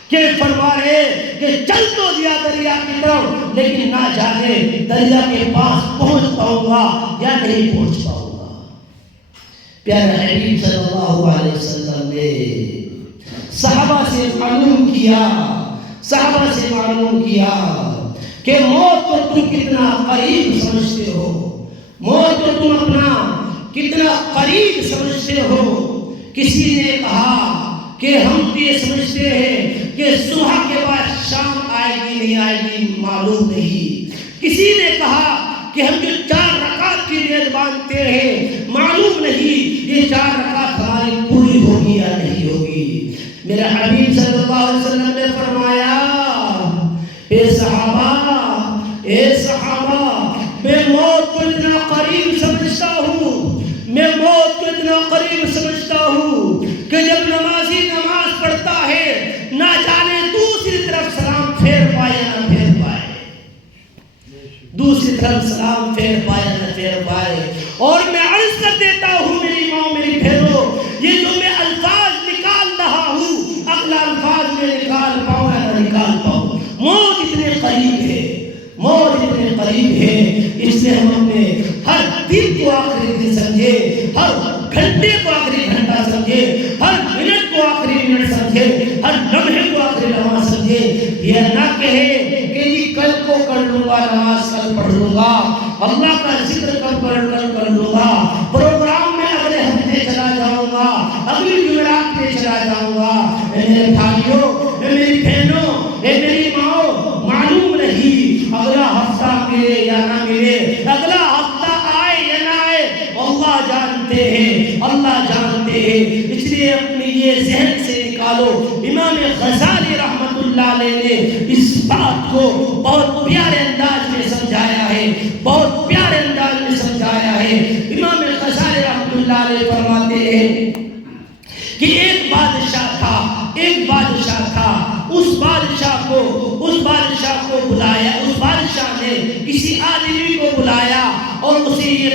کہ فرمائے کہ چل تو دیا دریا کی طرف، لیکن نہ جانے دریا کے پاس پہنچ پاؤں گا یا نہیں پہنچ پاؤں گا۔ پیارے حبیب صلی اللہ علیہ وسلم نے صحابہ سے معلوم کیا کہ موت کو تم کتنا قریب سمجھتے ہو، موت کو تم اپنا کتنا قریب سمجھتے ہو۔ کسی نے کہا کہ ہم تو یہ سمجھتے ہیں کہ صبح کے بعد شام آئے گی نہیں آئے گی معلوم نہیں۔ کسی نے کہا کہ ہم جو 4 رکعت کی نیت باندھتے ہیں معلوم نہیں یہ 4 رکعت ہماری پوری ہوگی یا نہیں ہوگی۔ میرے حبیب صلی اللہ علیہ وسلم نے فرمایا اے صحابہ میں موت کو اتنا قریب سمجھتا ہوں، میں موت کو اتنا قریب سمجھتا ہوں کہ جب نمازی نماز پڑھتا ہے نہ جانے دوسری طرف سلام پھیر پائے نہ پھیر پائے، دوسری طرف سلام پھیر پائے نہ پھیر پائے۔ اور میں عرض کر دیتا ہوں میری ماں میری بہنوں، یہ جو میں الفاظ نکال رہا ہوں اگلا الفاظ میں نکال پاؤں یا نہ نکال پاؤں، موت اتنے قریب ہے، موت اتنے قریب ہے۔ اس لیے ہم اپنے ہر دن کو آخری دن سمجھے، ہر گھنٹے کو آخری گھنٹہ سمجھے، ہر منٹ کو آخری منٹ سمجھے، ہر لمحے کو آخری لمحہ سمجھے۔ یہ نہ کہے کہ جی کل کو کر لوں گا، نماز کل پڑھ لوں گا، اللہ کا ذکر کل کر لوں گا، پروگرام میں اگلے ہفتے چلا جاؤں گا، اگلی جمعرات میں چلا جاؤں گا۔ میرے بھائیوں، میری بہنوں، میری ماں، معلوم نہیں اگلا ہفتہ ملے یا نہ ملے، اگلا ہفتہ آئے یا نہ آئے، اللہ جانتے ہیں، اللہ جانتے ہیں۔ اس لیے اپنی یہ ذہن سے نکالو، امام غزالی رحمت اللہ علیہ نے اس بات کو بہت پیارے انداز میں سمجھایا ہے، بہت پیارے انداز میں سمجھایا ہے۔ امام غزالی رحمت اللہ علیہ فرماتے ہیں کہ ایک بادشاہ تھا، اس بادشاہ کو بلایا، اس بادشاہ نے کسی آدمی کو بلایا اور اسے یہ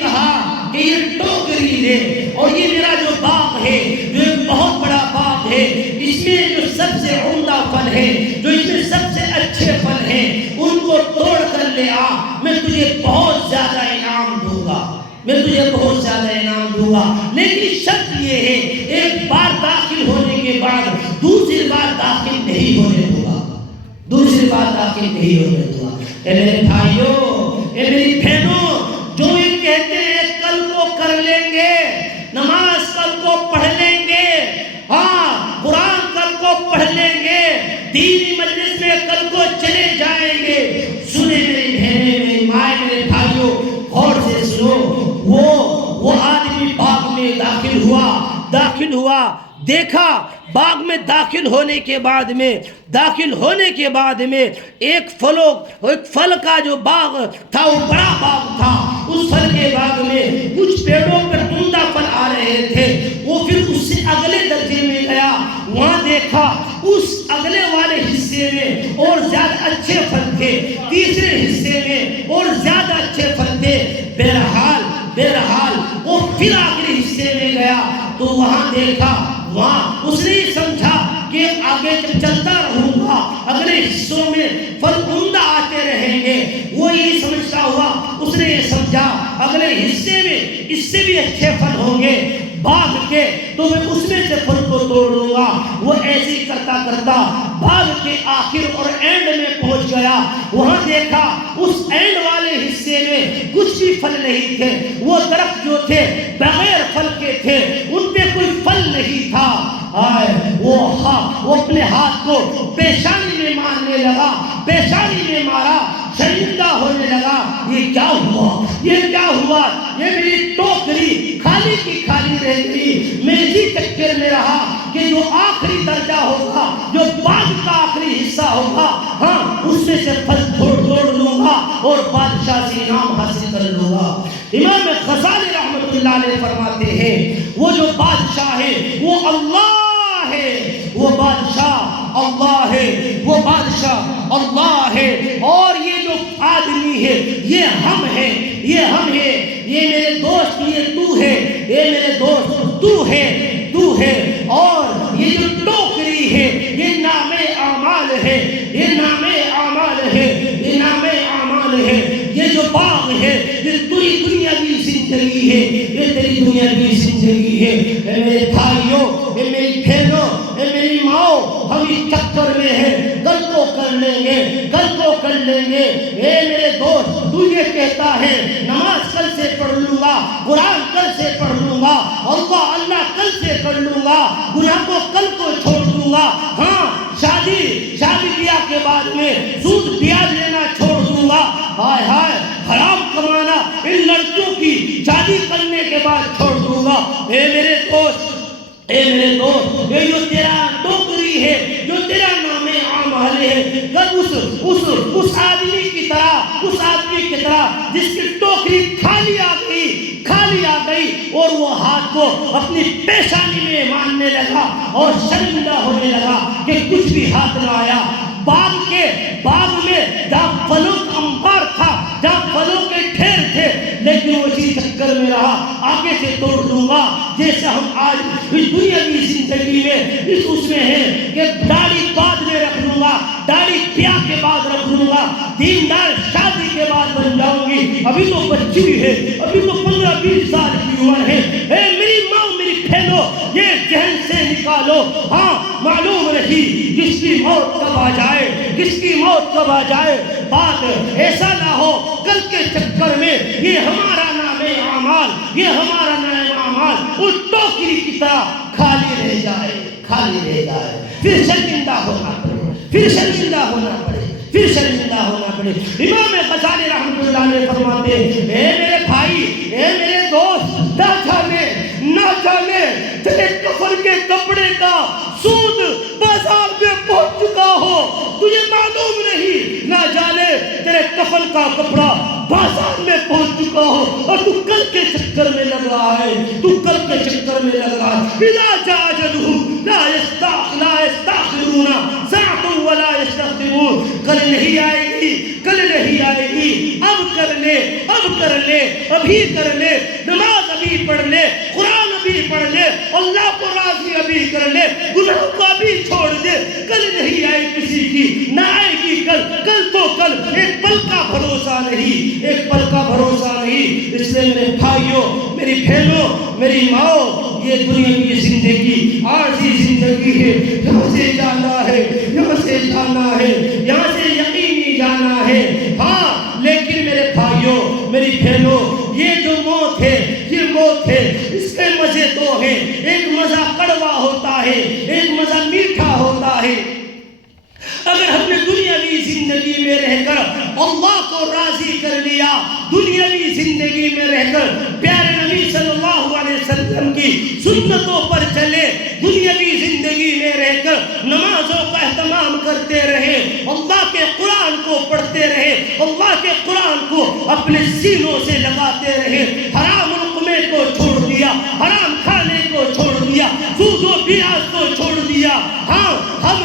کہا کہ یہ ٹوکری لے اور یہ میرا جو باغ ہے، جو ایک بہت بڑا باغ ہے، اس میں جو سب سے عمدہ پھل ہے، جو اس میں سب سے اچھے پھل ہیں، ان کو توڑ کر لے آ، میں تجھے بہت زیادہ انعام دوں گا، لیکن شرط یہ ہے ایک بار داخل ہونے کے بعد دوسری بار داخل نہیں ہونے دوں گا۔ اے میرے بھائیوں، اے میری بہنوں، جو یہ کہتے ہیں کل کو کر لیں گے، نماز کل کو پڑھ لیں گے، ہاں قرآن کل کو پڑھ لیں گے، دینی مجلس میں کل کو چلے جائیں گے، سنیں میری بہنیں، میری مائیں، میرے بھائیوں، غور سے سنو۔ وہ آدمی باغ میں داخل ہوا، دیکھا باغ میں داخل ہونے کے بعد میں ایک پھل کا جو باغ تھا وہ بڑا باغ تھا، اس پھل کے باغ میں کچھ پیڑوں پر عمدہ پھل آ رہے تھے۔ وہ پھر اس سے اگلے درجے میں گیا، وہاں دیکھا اس اگلے والے حصے میں اور زیادہ اچھے پھل تھے، تیسرے حصے میں اور زیادہ اچھے پھل تھے۔ بہرحال وہ پھر آخری حصے میں گیا تو وہاں دیکھا، وہاں اس نے سمجھا کہ آگے جب چلتا رہوں گا اگلے حصوں میں پھل عمدہ آتے رہیں گے، وہ یہ سمجھتا ہوا، اس نے یہ سمجھا اگلے حصے میں اس سے بھی اچھے پھل ہوں گے باغ کے، تو میں اس میں سے پھل کو توڑ لوں گا۔ وہ ایسے ہی کرتا باغ کے آخر اور اینڈ میں پہنچ گیا، وہاں دیکھا اس اینڈ والے حصے میں کچھ بھی پھل نہیں تھے، وہ درخت جو تھے بغیر پھل کے تھے، ان پہ کوئی پھل نہیں تھا۔ وہ اپنے ہاتھ کو پیشانی میں مارنے لگا، پیشانی میں مارا، شرمندہ ہونے لگا، یہ کیا ہوا، یہ میری ٹوکری خالی کی خالی رہ گئی، میں اسی چکر میں رہا کہ جو آخری درجہ ہوگا، جو باغ کا آخری حصہ ہوگا، ہاں اس میں سے پھل توڑ لوں گا اور بادشاہ سے انعام حاصل کر لوں گا۔ امام غزالی رحمت اللہ علیہ فرماتے ہیں وہ جو بادشاہ ہے وہ اللہ ہے، وہ بادشاہ اللہ ہے، وہ بادشاہ اللہ ہے، اور یہ جو آدمی ہے یہ ہم ہیں، یہ تو ہے اور یہ جو ٹوکری ہے یہ نام اعمال ہے، یہ نام اعمال ہے، یہ نام اعمال ہے، یہ جو باغ ہے یہ تیری دنیاوی زندگی ہے، یہ تیری دنیاوی زندگی ہے۔ اے میرے بھائیوں، اے میری بہنوں، اے میری ماں، ہم اس چکر میں ہیں، کل کو کر لیں گے، کل کو کر لیں گے۔ اے میرے دوست، تو یہ کہتا ہے نماز کل سے پڑھ لوں گا، قرآن کل سے پڑھ لوں گا، اللہ کل سے کر لوں گا، گناہ کو کل کو چھوڑ دوں گا، ہاں شادی بیاہ کے بعد میں سود بیاج لینا چھوڑ دوں گا، ہائے ہائے حرام کمانا ان لڑکیوں کی شادی کرنے کے بعد چھوڑ دوں گا۔ اے میرے دوست، یہ جو تیرا ٹوکری ہے، جو تیرا نام اعمال ہے، کب اس آدمی کی طرح جس کی ٹوکری خالی آ گئی اور وہ ہاتھ کو اپنی پیشانی میں ماننے لگا اور شرمندہ ہونے لگا کہ کچھ بھی ہاتھ نہ آیا۔ باغ میں جہاں پھلوں کا انبار تھا، جہاں پھلوں کے ڈھیر تھے، لیکن وہ اسی چکر میں رہا، آگے سے توڑ دوں گا۔ جیسے ہم آج اس دنیاوی زندگی میں اس میں ہیں کہ داڑھی بعد میں رکھ لوں گا، داڑھی بیاہ کے بعد رکھ لوں گا، دیندار شادی کے بعد بن جاؤں گی، ابھی تو بچی ہے، ابھی تو 15-20 سال کی عمر ہے۔ اے میری ماں، میری بہنوں، یہ ذہن سے نکالو، ہاں معلوم نہیں جس کی موت کب آ جائے، بات ایسا نہ ہو کل کے چکر میں یہ ہمارا نام اعمال اس ٹوکری کی طرح خالی رہ جائے، پھر شرمندہ ہونا پڑے۔ امام غزالی رحمۃ اللہ علیہ فرماتے ہیں، اے میرے بھائی، اے میرے دوست، نہ جانے تیرے کفن کے کپڑے کا سود بازار میں پہنچ چکا ہو، تجھے معلوم نہیں، نہ جانے تیرے کفن کا کپڑا بازار میں پہنچ چکا ہو اور تو کل کے چکر میں لگ رہا ہے، اذا جاء اجلهم لا يستأخرون ساعة ولا يستقدمون۔ کل نہیں آئے گی، اب کر لے، ابھی کر لے، نماز ابھی پڑھ لے، قرآن ابھی پڑھ لے، اللہ کو راضی ابھی کر لے، گناہ کو ابھی چھوڑ دے، کل نہیں آئے کسی کی، نہ آئے گی کل تو کل، ایک پل کا بھروسہ نہیں۔ اس لیے میرے بھائیوں، میری بہنوں، میری ماں، یہ دنیا کی زندگی عارضی زندگی ہے، یہاں سے جانا ہے، یہاں سے یقینی جانا ہے، ہاں لیکن میرے بھائیوں، میری بہنوں، یہ جو موت ہے، اس کے مزے دو ہیں، ایک مزہ کڑوا ہوتا ہے، ایک مزہ میٹھا ہوتا ہے۔ اگر ہم نے دنیاوی زندگی میں رہ کر اللہ کو راضی کر لیا، دنیاوی زندگی میں رہ کر پیارے نبی صلی اللہ علیہ وسلم کی سنتوں پر چلے، دنیاوی زندگی میں رہ کر نمازوں کا اہتمام کرتے رہے، اللہ کے قرآن کو پڑھتے رہے، اللہ کے قرآن کو اپنے سینوں سے لگاتے رہے، حرام لقمے کو چھوڑ دیا، حرام کھانے کو چھوڑ دیا، سود و بیاج کو چھوڑ دیا، ہاں ہم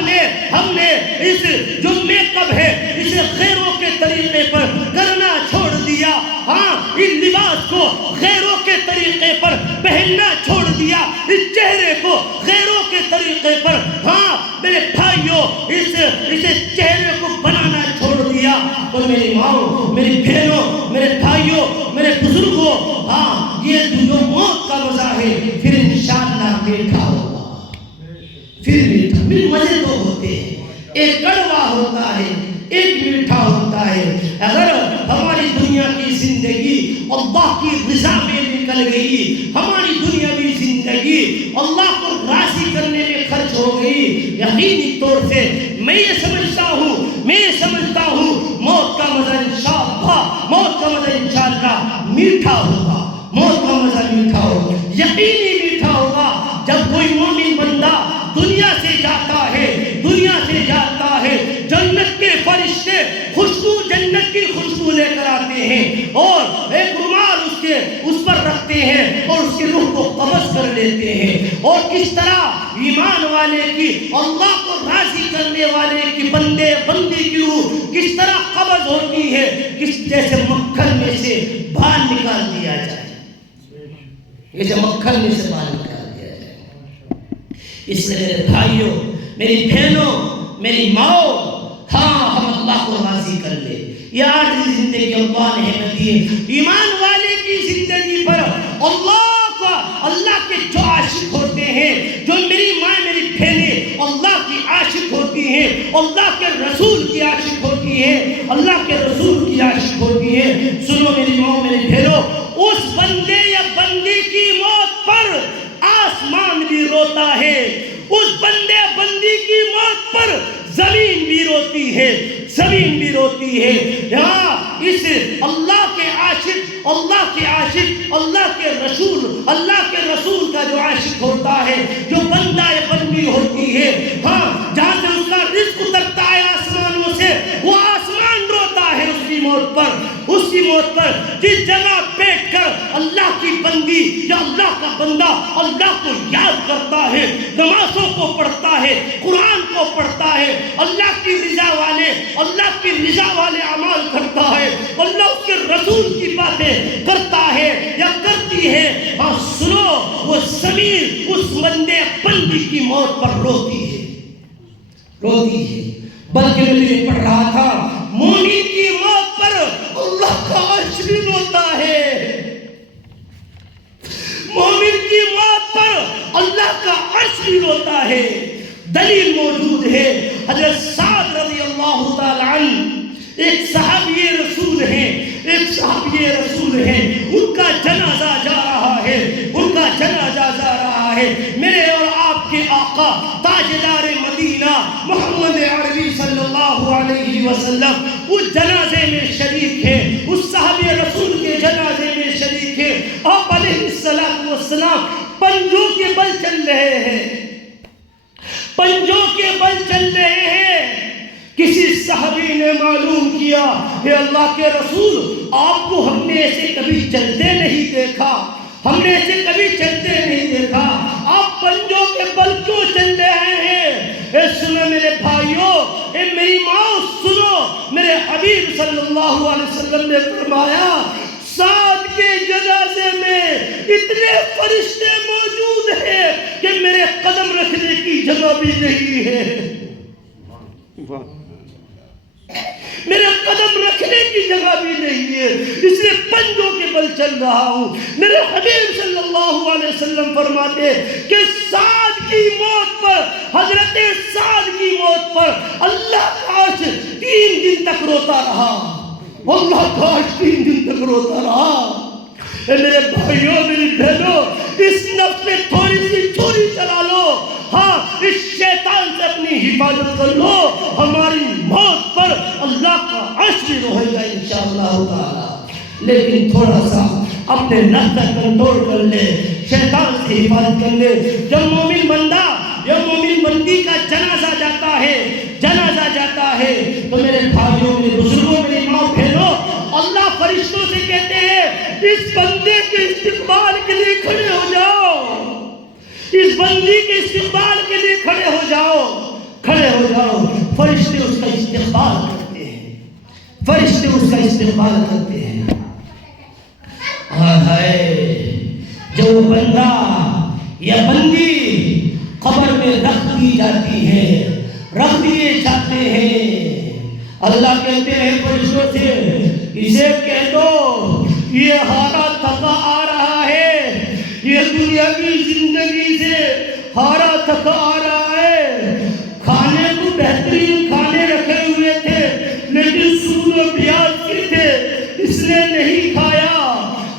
نے اس جو میک اپ ہے اسے غیروں کے طریقے پر کرنا چھوڑ دیا، ہاں اس لباس کو غیروں کے طریقے پر پہننا چھوڑ دیا، اس چہرے کو غیروں کے طریقے پر، ہاں میرے بھائیوں، اسے چہرے کو بنانا چھوڑ دیا۔ تو میری ماں، میری بہنوں، میرے بھائیوں، میرے بزرگوں، ہاں یہ جو موت کا مزہ ہے پھر انشاءاللہ میٹھا ہوگا، پھر مزے دو ہوتے ہیں، ایک کڑوا ہوتا ہے، ایک میٹھا ہوتا ہے۔ اگر ہماری دنیا کی زندگی اللہ کی رضا میں نکل گئی، ہماری دنیاوی زندگی اللہ کو راضی کرنے میں خرچ ہو گئی، یقینی طور سے میں یہ سمجھتا ہوں موت کا مزہ انشاءاللہ میٹھا ہوگا، موت کا مزہ میٹھا ہوگا، یقینی میٹھا ہوگا۔ جب کوئی مومن بندہ دنیا سے جاتا ہے، جنت کے فرشتے جنت کی خوشبو لے کر آتے ہیں اور ایک رومال اس پر رکھتے ہیں اور اس کی روح کو قبض کر لیتے ہیں، اور کس طرح ایمان والے کی، اللہ کو راضی کرنے والے کی، بندی کی روح کس طرح قبض ہوتی ہے، جیسے مکھن میں سے بال نکال دیا جائے، جیسے مکھن میں سے بال نکال اس لیے میرے بھائیوں، میری بہنوں، میری ماؤں، ہاں ہم اللہ کو راضی کر لے. یہ عارضی زندگی اللہ نے ہمیں دی ہے. ایمان والے کی زندگی پر اللہ کے جو عاشق ہوتے ہیں، جو میری ماں میری بہنیں اللہ کی عاشق ہوتی ہیں، اللہ کے رسول کی عاشق ہوتی ہیں، اللہ کے رسول کی عاشق ہوتی ہیں. سنو میری ماں میری بہنوں، اس بندے یا بندی کی موت پر آسمان بھی روتا ہے، اس بندے بندی کی موت پر زمین بھی روتی ہے، زمین بھی روتی ہے. یہاں اس اللہ کے عاشق، اللہ کے عاشق، اللہ کے رسول کا جو عاشق ہوتا ہے، جو بندہ یا بندی ہوتی ہے، ہاں جہاں سے اس کا رزق اترتا ہے آسمانوں سے، وہ آسمان روتا ہے اس کی موت پر. اس کی موت پر جس جگہ بیٹھ کر اللہ کی بندی یا اللہ کا بندہ اللہ کو یاد کرتا ہے، نمازوں کو پڑھتا ہے، قرآن کو پڑھتا ہے، اللہ کی رضا والے اعمال کرتا ہے، اللہ اس کے رسول کی باتیں کرتا ہے یا کرتی ہے، ہاں سنو وہ زمین اس بندے بندی کی موت پر روتی ہے. بلکہ میں یہ پڑھ رہا تھا، مومن کی موت پر اللہ کا عرش بھی روتا ہے. مومن کی موت پر اللہ کا عرش بھی روتا ہے. دلیل موجود ہے. حضرت سعد رضی اللہ تعالی عنہ ایک صحابی رسول ہیں، ان کا جنازہ جا رہا ہے. میرے اور آپ کے آقا تاجدار مدینہ محمد عربی صلی اللہ علیہ وسلم اس جنازے میں شریک ہیں، اس صحابی رسول کے جنازے میں شریک ہیں. آپ علیہ السلام پنجوں کے بل چل رہے ہیں. کسی صحابی نے معلوم کیا کہ اللہ کے رسول آپ کو ہم نے ایسے کبھی چلتے نہیں دیکھا، آپ پنجوں کے بل کیوں چل رہے ہیں؟ اے سنو میرے بھائیوں، اے میری ماں سنو، میرے حبیب صلی اللہ علیہ وسلم نے فرمایا سعد کے جنازے میں اتنے فرشتے موجود ہیں کہ میرے قدم رکھنے کی جگہ بھی نہیں ہے. میرے قدم رکھنے کی جگہ بھی نہیں ہے، اس لیے پنجوں کے بل چل رہا ہوں. میرے حبیب صلی اللہ علیہ وسلم فرماتے کہ سعد کی موت پر، حضرت سعد کی موت پر اللہ کا عرش 3 دن تک روتا رہا. اللہ کا عرش 3 دن تک روتا رہا. میرے بھائیوں میری بہنوں، اس نفس میں تھوڑی سی چھری چلا لو، ہاں اس شیطان سے اپنی حفاظت کر لو. ہماری موت پر اللہ کا عرش بھی روئے گا انشاءاللہ تعالی. لیکن تھوڑا سا اپنے نفس پر کنٹرول کر لے، شیطان سے حفاظت کر لے. جب مومن بندہ یا مومن بندی کا جنازہ جاتا ہے تو میرے بھائیوں میرے بزرگوں میری ماں بہنوں، اللہ فرشتوں سے کہتے ہیں اس بندے کے استقبال کے لیے کھڑے ہو جاؤ، اس بندی کے استقبال کے لیے کھڑے ہو جاؤ. فرشتے اس کا استقبال کرتے ہیں. جب وہ بندہ یا بندی قبر میں رکھ دی جاتی ہے، رکھ دیے جاتے ہیں، اللہ کہتے ہیں فرشتوں سے اسے کہہ دو یہ ہارا تھکا آ رہا ہے، یہ دنیا کی زندگی سے ہارا تھکا آ رہا ہے. کھانے کو بہترین کھانے رکھے ہوئے تھے لیکن سود و بیاج کے تھے، اس نے نہیں کھایا.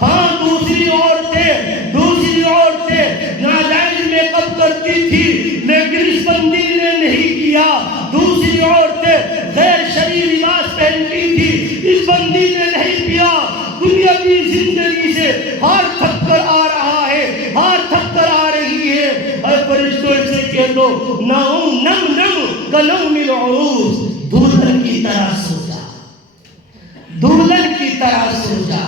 ہاں دوسری عورتیں ناجائز میک اپ کرتی تھی لیکن اس بندی نے نہیں کیا. دوسری عورتیں غیر شرعی لباس پہنتی تھی، اس بندی نے نہیں کیا. دنیا کی زندگی سے ہار تھک کر آ رہا ہے، ہار تھک کر آ رہی ہے. اے فرشتوں سے کہہ دو نم کلوم العروس، دلہن کی طرح سو جا.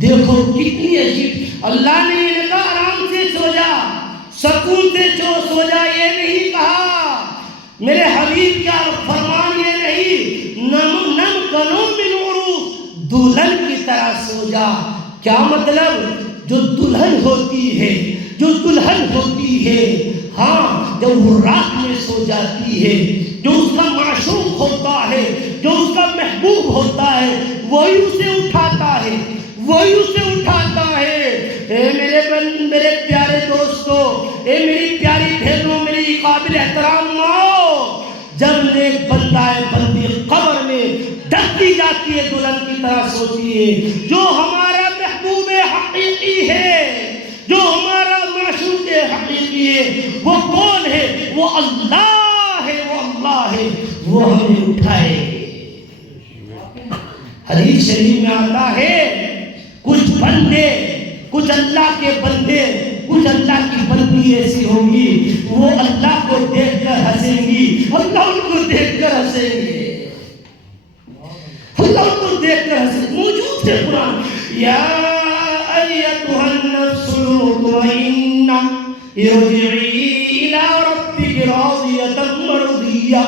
دیکھو کتنی عجیب، اللہ نے یہ کہا آرام سے سو جا، سکون سے سو جا، یہ نہیں کہا. میرے حبیب کا فرمان یہ نہیں، نم کلوم العروس، دلہن کی طرح سو جا. کیا مطلب؟ جو دلہن ہوتی ہے ہاں جب وہ رات میں سو جاتی ہے، جو اس کا معشوق ہوتا ہے، جو اس کا محبوب ہوتا ہے، وہی اسے اٹھاتا ہے، وہی اسے اٹھاتا ہے۔ اے میرے پیارے دوستو، اے میری پیاری بہنوں، میری قابل احترام ماں، جب ایک بندہ بندی قبر میں ڈھکی جاتی ہے، دلہن کی طرح سوتی ہے، جو ہمارا محبوب حقیقی ہے، جو ہمارا معشوق حقیقی ہے، وہ کون ہے؟ وہ اللہ ہے، وہ اللہ ہے، وہ ہمیں اٹھائے۔ حدیث شریف میں آتا ہے کچھ بندے، کچھ اللہ کے بندے، کچھ اللہ کی بندی ایسی ہوگی، وہ اللہ کو دیکھ کر ہنسیں گی، اللہ ان کو دیکھ کر ہنسیں گے، اللہ ان کو دیکھ کر ہنسیں گے۔ موجود ہے قرآن، یا ایتھا النفس المطمئنہ ارجعی الی ربک راضیۃ مرضیہ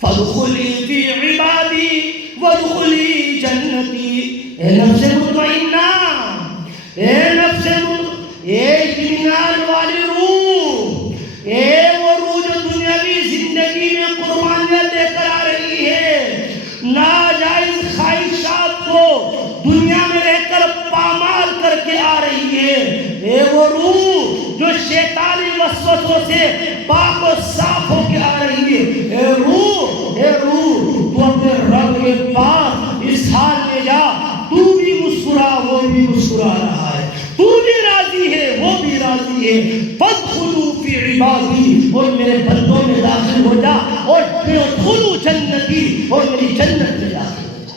فادخلی فی عبادی وادخلی جنتی۔ اے نفس مطمئنہ، اے نفس اے اطمینان والی روح، اے وہ روح جو دنیاوی زندگی میں قربانیاں لے کر آ رہی ہے، ناجائز خواہشات کو دنیا میں رہ کر پامال کر کے آ رہی ہے، اے وہ روح جو شیطانی وسوسوں سے پاک و صاف ہو کے آ رہی ہے، اے روح، اے روح، تو اپنے رب کے پاس اس حال میں جا، تو بھی مسکرا، وہ بھی مسکرا رہا ہے، تو بھی راضی ہے، وہ بھی راضی ہے، فادخلوا فی عبادی، اور میرے بندوں میں داخل ہو جا، اور ادخلوا جنتی، اور میری جنت میں داخل ہو جا،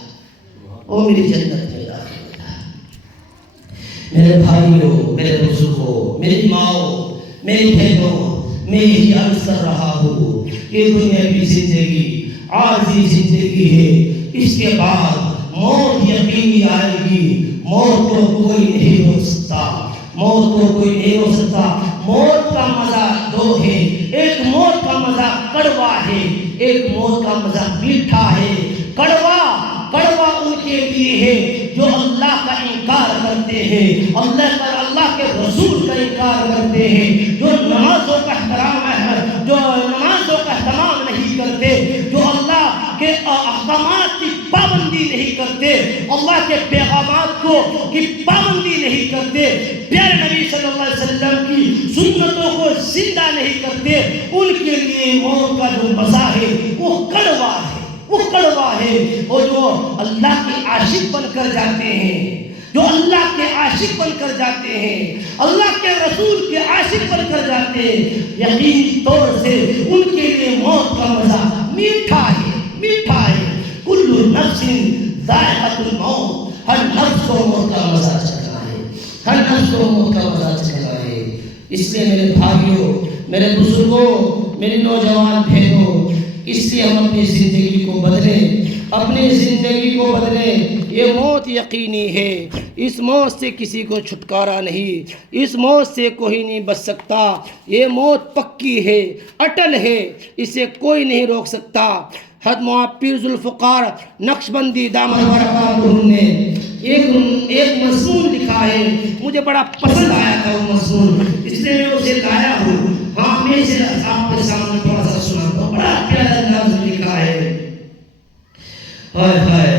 اور میری جنت میں داخل ہو جا۔ میرے بھائیوں، میرے بزرگوں، میری ماؤں، میری بہنوں، میں یہی عرض کر رہا ہوں کہ دنیاوی زندگی عارضی زندگی ہے، اس کے بعد موت یقینی آئے گی، موت کو کوئی نہیں روک سکتا، موت کو کوئی نہیں روک سکتا۔ موت کا مزہ دو ہے، ایک موت کا مزہ کڑوا ہے، ایک موت کا مزہ میٹھا ہے۔ کڑوا ان کے لیے ہے جو اللہ کا انکار کرتے ہیں، اللہ کے رسول کا انکار کرتے ہیں، جو نمازوں کا اہتمام نہیں کرتے، جو اللہ کے احکامات کی پابندی نہیں کرتے، اللہ کے پیغامات کی پابندی نہیں کرتے، پیارے نبی صلی اللہ علیہ وسلم کی سنتوں کو زندہ نہیں کرتے، ان کے لیے موت کا جو مزہ ہے وہ کڑوا ہے، وہ کڑوا ہے۔ اور جو اللہ کے عاشق بن کر جاتے ہیں، جو اللہ کے عاشق بن کر جاتے ہیں، اللہ کے رسول کے عاشق بن کر جاتے ہیں، یقینی طور سے ان کے لیے موت کا مزہ میٹھا ہے، میٹھا ہے۔ کل نفس ذائقۃ الموت، ہر نفس کو موت کا مزہ چکھنا ہے، ہر نفس کو موت کا مزہ چکھنا ہے۔ اس لیے میرے بھائیوں، میرے بزرگوں، میری نوجوان بہنوں، اس لیے ہم اپنی زندگی کو بدلیں، اپنی زندگی کو بدلیں۔ یہ موت یقینی ہے، اس موت سے کسی کو چھٹکارا نہیں، اس موت سے کوئی نہیں بچ سکتا، یہ موت پکی ہے، اٹل ہے، اسے کوئی نہیں روک سکتا۔ حضرت مولانا پیر ذوالفقار نقشبندی دامت برکاتہ نے ایک مضمون لکھا ہے، مجھے بڑا پسند آیا تھا وہ مضمون، اس لیے میں اسے لایا ہوں۔ ہاں، میں اسے آپ کے سامنے تھوڑا سا سناتا ہوں، بڑا پیارا انداز میں لکھا ہے۔ ہائے ہائے،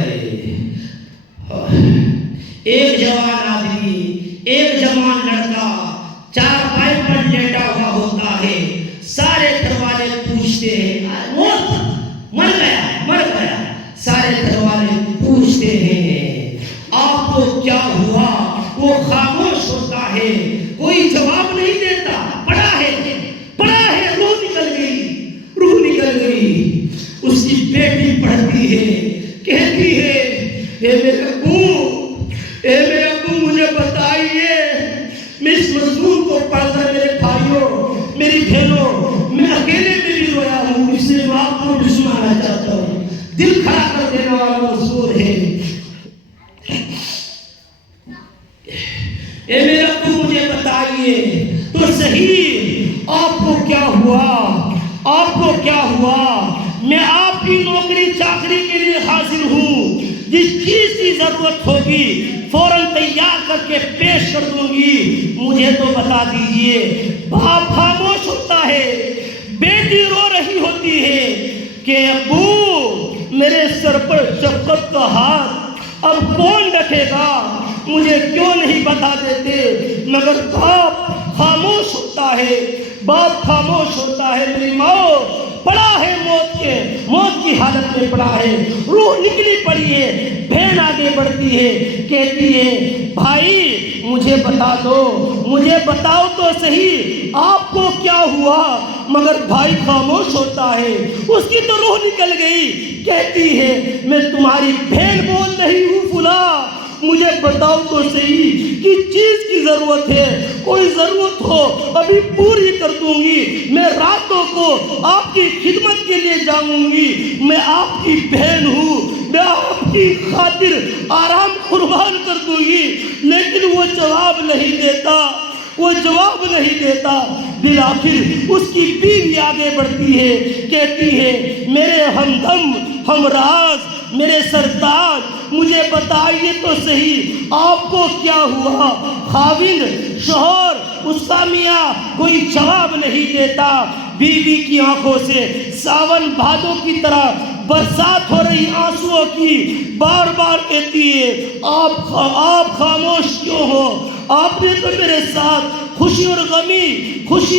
ایک جوان آدمی، ایک جوان لڑکا چارپائی پر لیٹا ہوا ہوتا ہے، سارے گھر والے پوچھتے ہیں، مر گیا، سارے گھر والے پوچھتے ہیں آپ کو کیا ہوا؟ وہ خاموش ہوتا ہے، کوئی جواب نہیں دیتا، پڑا ہے، روح نکل گئی۔ اس کی بیٹی پڑھتی ہے، کہتی ہے، اے میرے ابو مجھے بتائیے، میں اس مضمون کو پڑھ کر میرے بھائیوں، میری بہنوں، میں اکیلے میں بھی رویا ہوں، اس لیے میں آپ کو بھی سنانا چاہتا ہوں، دل کھڑا کر دینے والا مضمون ہے۔ اے میرے ابو مجھے بتائیے تو صحیح، آپ کو کیا ہوا؟ میں آپ کی نوکری چاکری کے لیے حاضر ہوں، جس چیز کی ضرورت ہوگی فوراً تیار کر کے پیش کر دوں گی، مجھے تو بتا دیجئے۔ باپ خاموش ہوتا ہے، بیٹی رو رہی ہوتی ہے کہ ابو میرے سر پر شفقت کا ہاتھ اب کون رکھے گا، مجھے کیوں نہیں بتا دیتے؟ مگر باپ خاموش ہوتا ہے، باپ خاموش ہوتا ہے۔ میری ماں پڑا ہے موت کی حالت میں پڑا ہے، روح نکلی پڑی ہے۔ بہن آگے بڑھتی ہے، کہتی ہے بھائی مجھے بتا دو، مجھے بتاؤ تو صحیح آپ کو کیا ہوا؟ مگر بھائی خاموش ہوتا ہے، اس کی تو روح نکل گئی، کہتی ہے میں تمہاری بہن بول رہی ہوں فلاں، مجھے بتاؤ تو صحیح کس چیز کی ضرورت ہے، کوئی ضرورت ہو ابھی پوری کر دوں گی، میں راتوں کو آپ کی خدمت کے لیے جاؤں گی، میں آپ کی بہن ہوں، میں آپ کی خاطر آرام قربان کر دوں گی۔ لیکن وہ جواب نہیں دیتا، وہ جواب نہیں دیتا۔ بالآخر اس کی بیوی آگے بڑھتی ہے، کہتی ہے میرے ہمدم ہمراز میرے سرتاج مجھے بتائیے تو صحیح آپ کو کیا ہوا؟ خاوند شوہر اس کا میاں کوئی جواب نہیں دیتا۔ بیوی کی آنکھوں سے ساون بھادو کی طرح برسات ہو رہی آنسوؤں کی، بار بار کہتی ہے آپ خاموش کیوں ہو؟ آپ نے تو میرے ساتھ خوشی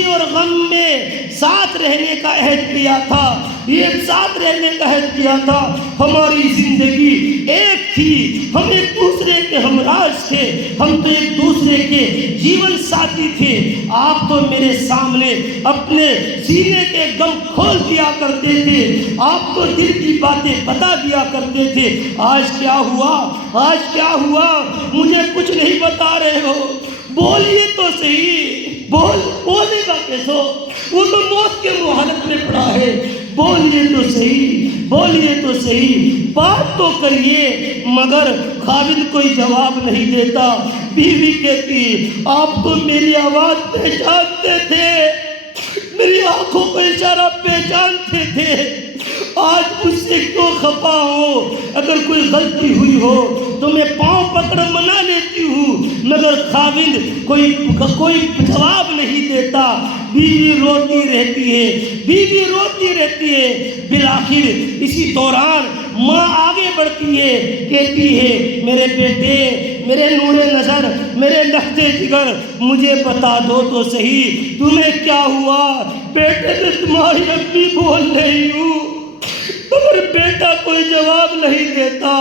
اور غم میں ساتھ رہنے کا عہد کیا تھا، یہ ساتھ رہنے کا عہد کیا تھا، ہماری زندگی ایک تھی، ہم ایک دوسرے کے ہمراز تھے، ہم تو ایک دوسرے کے جیون ساتھی تھے۔ آپ تو میرے سامنے اپنے سینے کے غم کھول دیا کرتے تھے، آپ تو دل کی باتیں بتا دیا کرتے تھے۔ آج کیا ہوا؟ آج کیا ہوا؟ مجھے کچھ نہیں بتا رہے ہو، بولیے تو صحیح، بولے گا کیسو؟ وہ تو موت کے حالت میں پڑا ہے، بولیے تو صحیح، بولیے تو صحیح، بات تو کریے۔ مگر خاوند کوئی جواب نہیں دیتا۔ بیوی کہتی آپ تو میری آواز پہچانتے تھے، میری آنکھوں کا اشارہ پہچانتے تھے، آج مجھ سے کیوں خفا ہو؟ اگر کوئی غلطی ہوئی ہو تو میں پاؤں پکڑ منا لیتی ہوں، مگر خاوند کوئی جواب نہیں دیتا۔ بیوی روتی رہتی ہے۔ بالآخر اسی دوران ماں آگے بڑھتی ہے، کہتی ہے میرے بیٹے، میرے نور نظر، میرے لختے جگر، مجھے بتا دو تو صحیح تمہیں کیا ہوا؟ بیٹے میں تمہاری امی بول رہی ہوں، مگر بیٹا کوئی جواب نہیں دیتا۔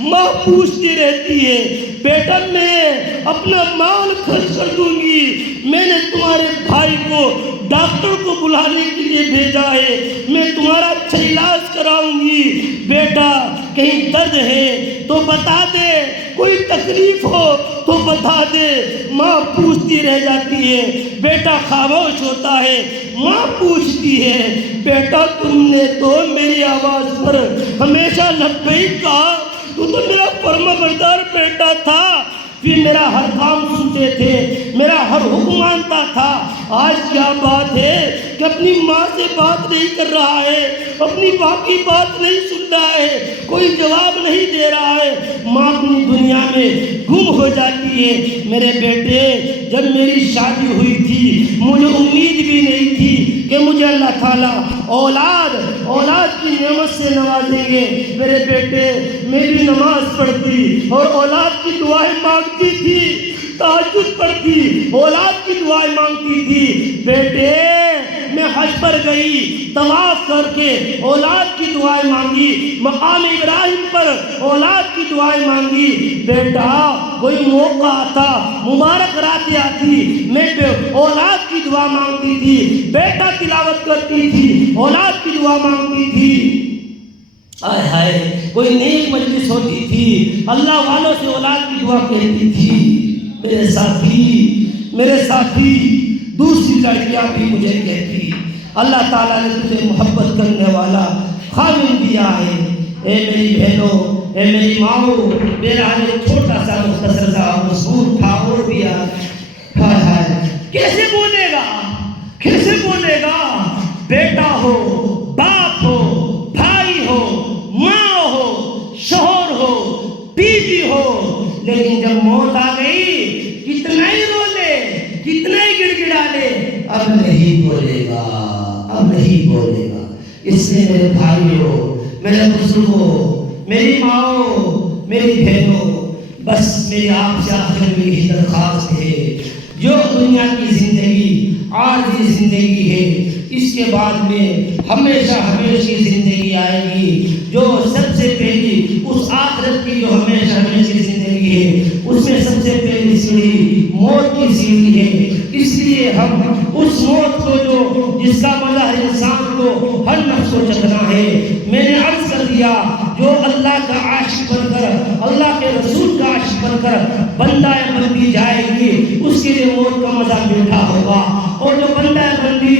ماں پوچھتی رہتی ہے بیٹا میں اپنا مال خرچ کر دوں گی، میں نے تمہارے بھائی کو ڈاکٹر کو بلانے کے لیے بھیجا ہے، میں تمہارا اچھا علاج کراؤں گی، بیٹا کہیں درد ہے تو بتا دے، کوئی تکلیف ہو تو بتا دے۔ ماں پوچھتی رہ جاتی ہے، بیٹا خاموش ہوتا ہے۔ ماں پوچھتی ہے بیٹا تم نے تو میری آواز پر ہمیشہ لبیک کہا، تو میرا فرما بردار بیٹا تھا، پھر میرا ہر کام سنتے تھے، میرا ہر حکم مانتا تھا۔ آج کیا بات ہے کہ اپنی ماں سے بات نہیں کر رہا ہے، اپنی ماں کی بات نہیں سن رہا ہے، کوئی جواب نہیں دے رہا ہے، ماں اپنی دنیا میں گم ہو جاتی ہے۔ میرے بیٹے جب میری شادی ہوئی تھی مجھے امید بھی نہیں تھی کہ مجھے اللہ تعالیٰ اولاد کی نعمت سے نوازیں گے۔ میرے بیٹے میں بھی نماز پڑھتی اور اولاد کی دعائیں مانگتی تھی، تہجد پڑھتی، اولاد کی دعائیں مانگتی تھی۔ بیٹے میں حج پر گئی، طواف کر کے اولاد کی دعائیں مانگی، مقام ابراہیم پر اولاد کی دعائیں مانگی۔ بیٹا کوئی موقع آتا، مبارک راتیں آتی، میں اولاد کی دعا مانگتی تھی، بیٹا تلاوت کرتی تھی، اولاد کی دعا مانگتی تھی۔ آئے ہائے کوئی نیک مجلس ہوتی تھی، اللہ والوں سے اولاد کی دعا کہتی تھی۔ میرے ساتھی دوسری لڑکیاں بھی مجھے کہتی اللہ تعالیٰ نے تجھے محبت کرنے والا خاوند دیا ہے۔ اے میری بہنوں، اے میری ماؤں، میرا ایک چھوٹا سا مختصر سا مضمون تھا اور بھی کیسے بولے گا؟ بیٹا ہو، باپ ہو، بھائی ہو، ماں ہو، شوہر ہو، بیوی ہو، لیکن جب موت آ گئی کتنا ہی رو لے، کتنا ہی گڑ گڑا لے، اب نہیں بولے گا، اب نہیں بولے گا۔ اس لیے میرے بھائیوں، میرے بزرگوں، میری ماؤں، میری بہنوں، بس میری آپ سے آخر میں یہی درخواست ہے، جو دنیا کی زندگی عارضی زندگی ہے، اس کے بعد میں ہمیشہ ہمیشہ زندگی آئے گی، جو سب سے پہلی اس آخرت کی جو ہمیشہ ہمیشہ زندگی ہے، اس میں سب سے پہلی سیڑھی موت کی سیڑھی ہے۔ اس لیے ہم اس موت کو جو جس کا مزہ ہر انسان کو ہر نفس کو چکھنا ہے، میں نے عرض کر دیا، جو اللہ کا عاشق بن کر، اللہ کے رسول کا عاشق بن کر بندہ بندی جائے گی، اس کے لیے موت کا مزہ میٹھا ہوگا، اور جو بندہ بندی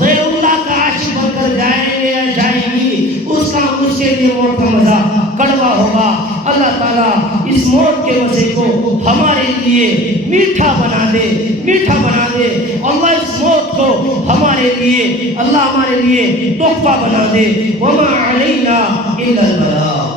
غیر اللہ کا عاشق بن کر جائیں گے یا جائے گی، اس کے لیے موت کا مزہ کڑوا ہوگا۔ اللہ تعالیٰ اس موت کے مزے کو ہمارے لیے میٹھا بنا دے، میٹھا بنا دے۔ اللہ اس موت کو ہمارے لیے، اللہ ہمارے لیے تحفہ بنا دے۔ وما علینا الا البلاغ۔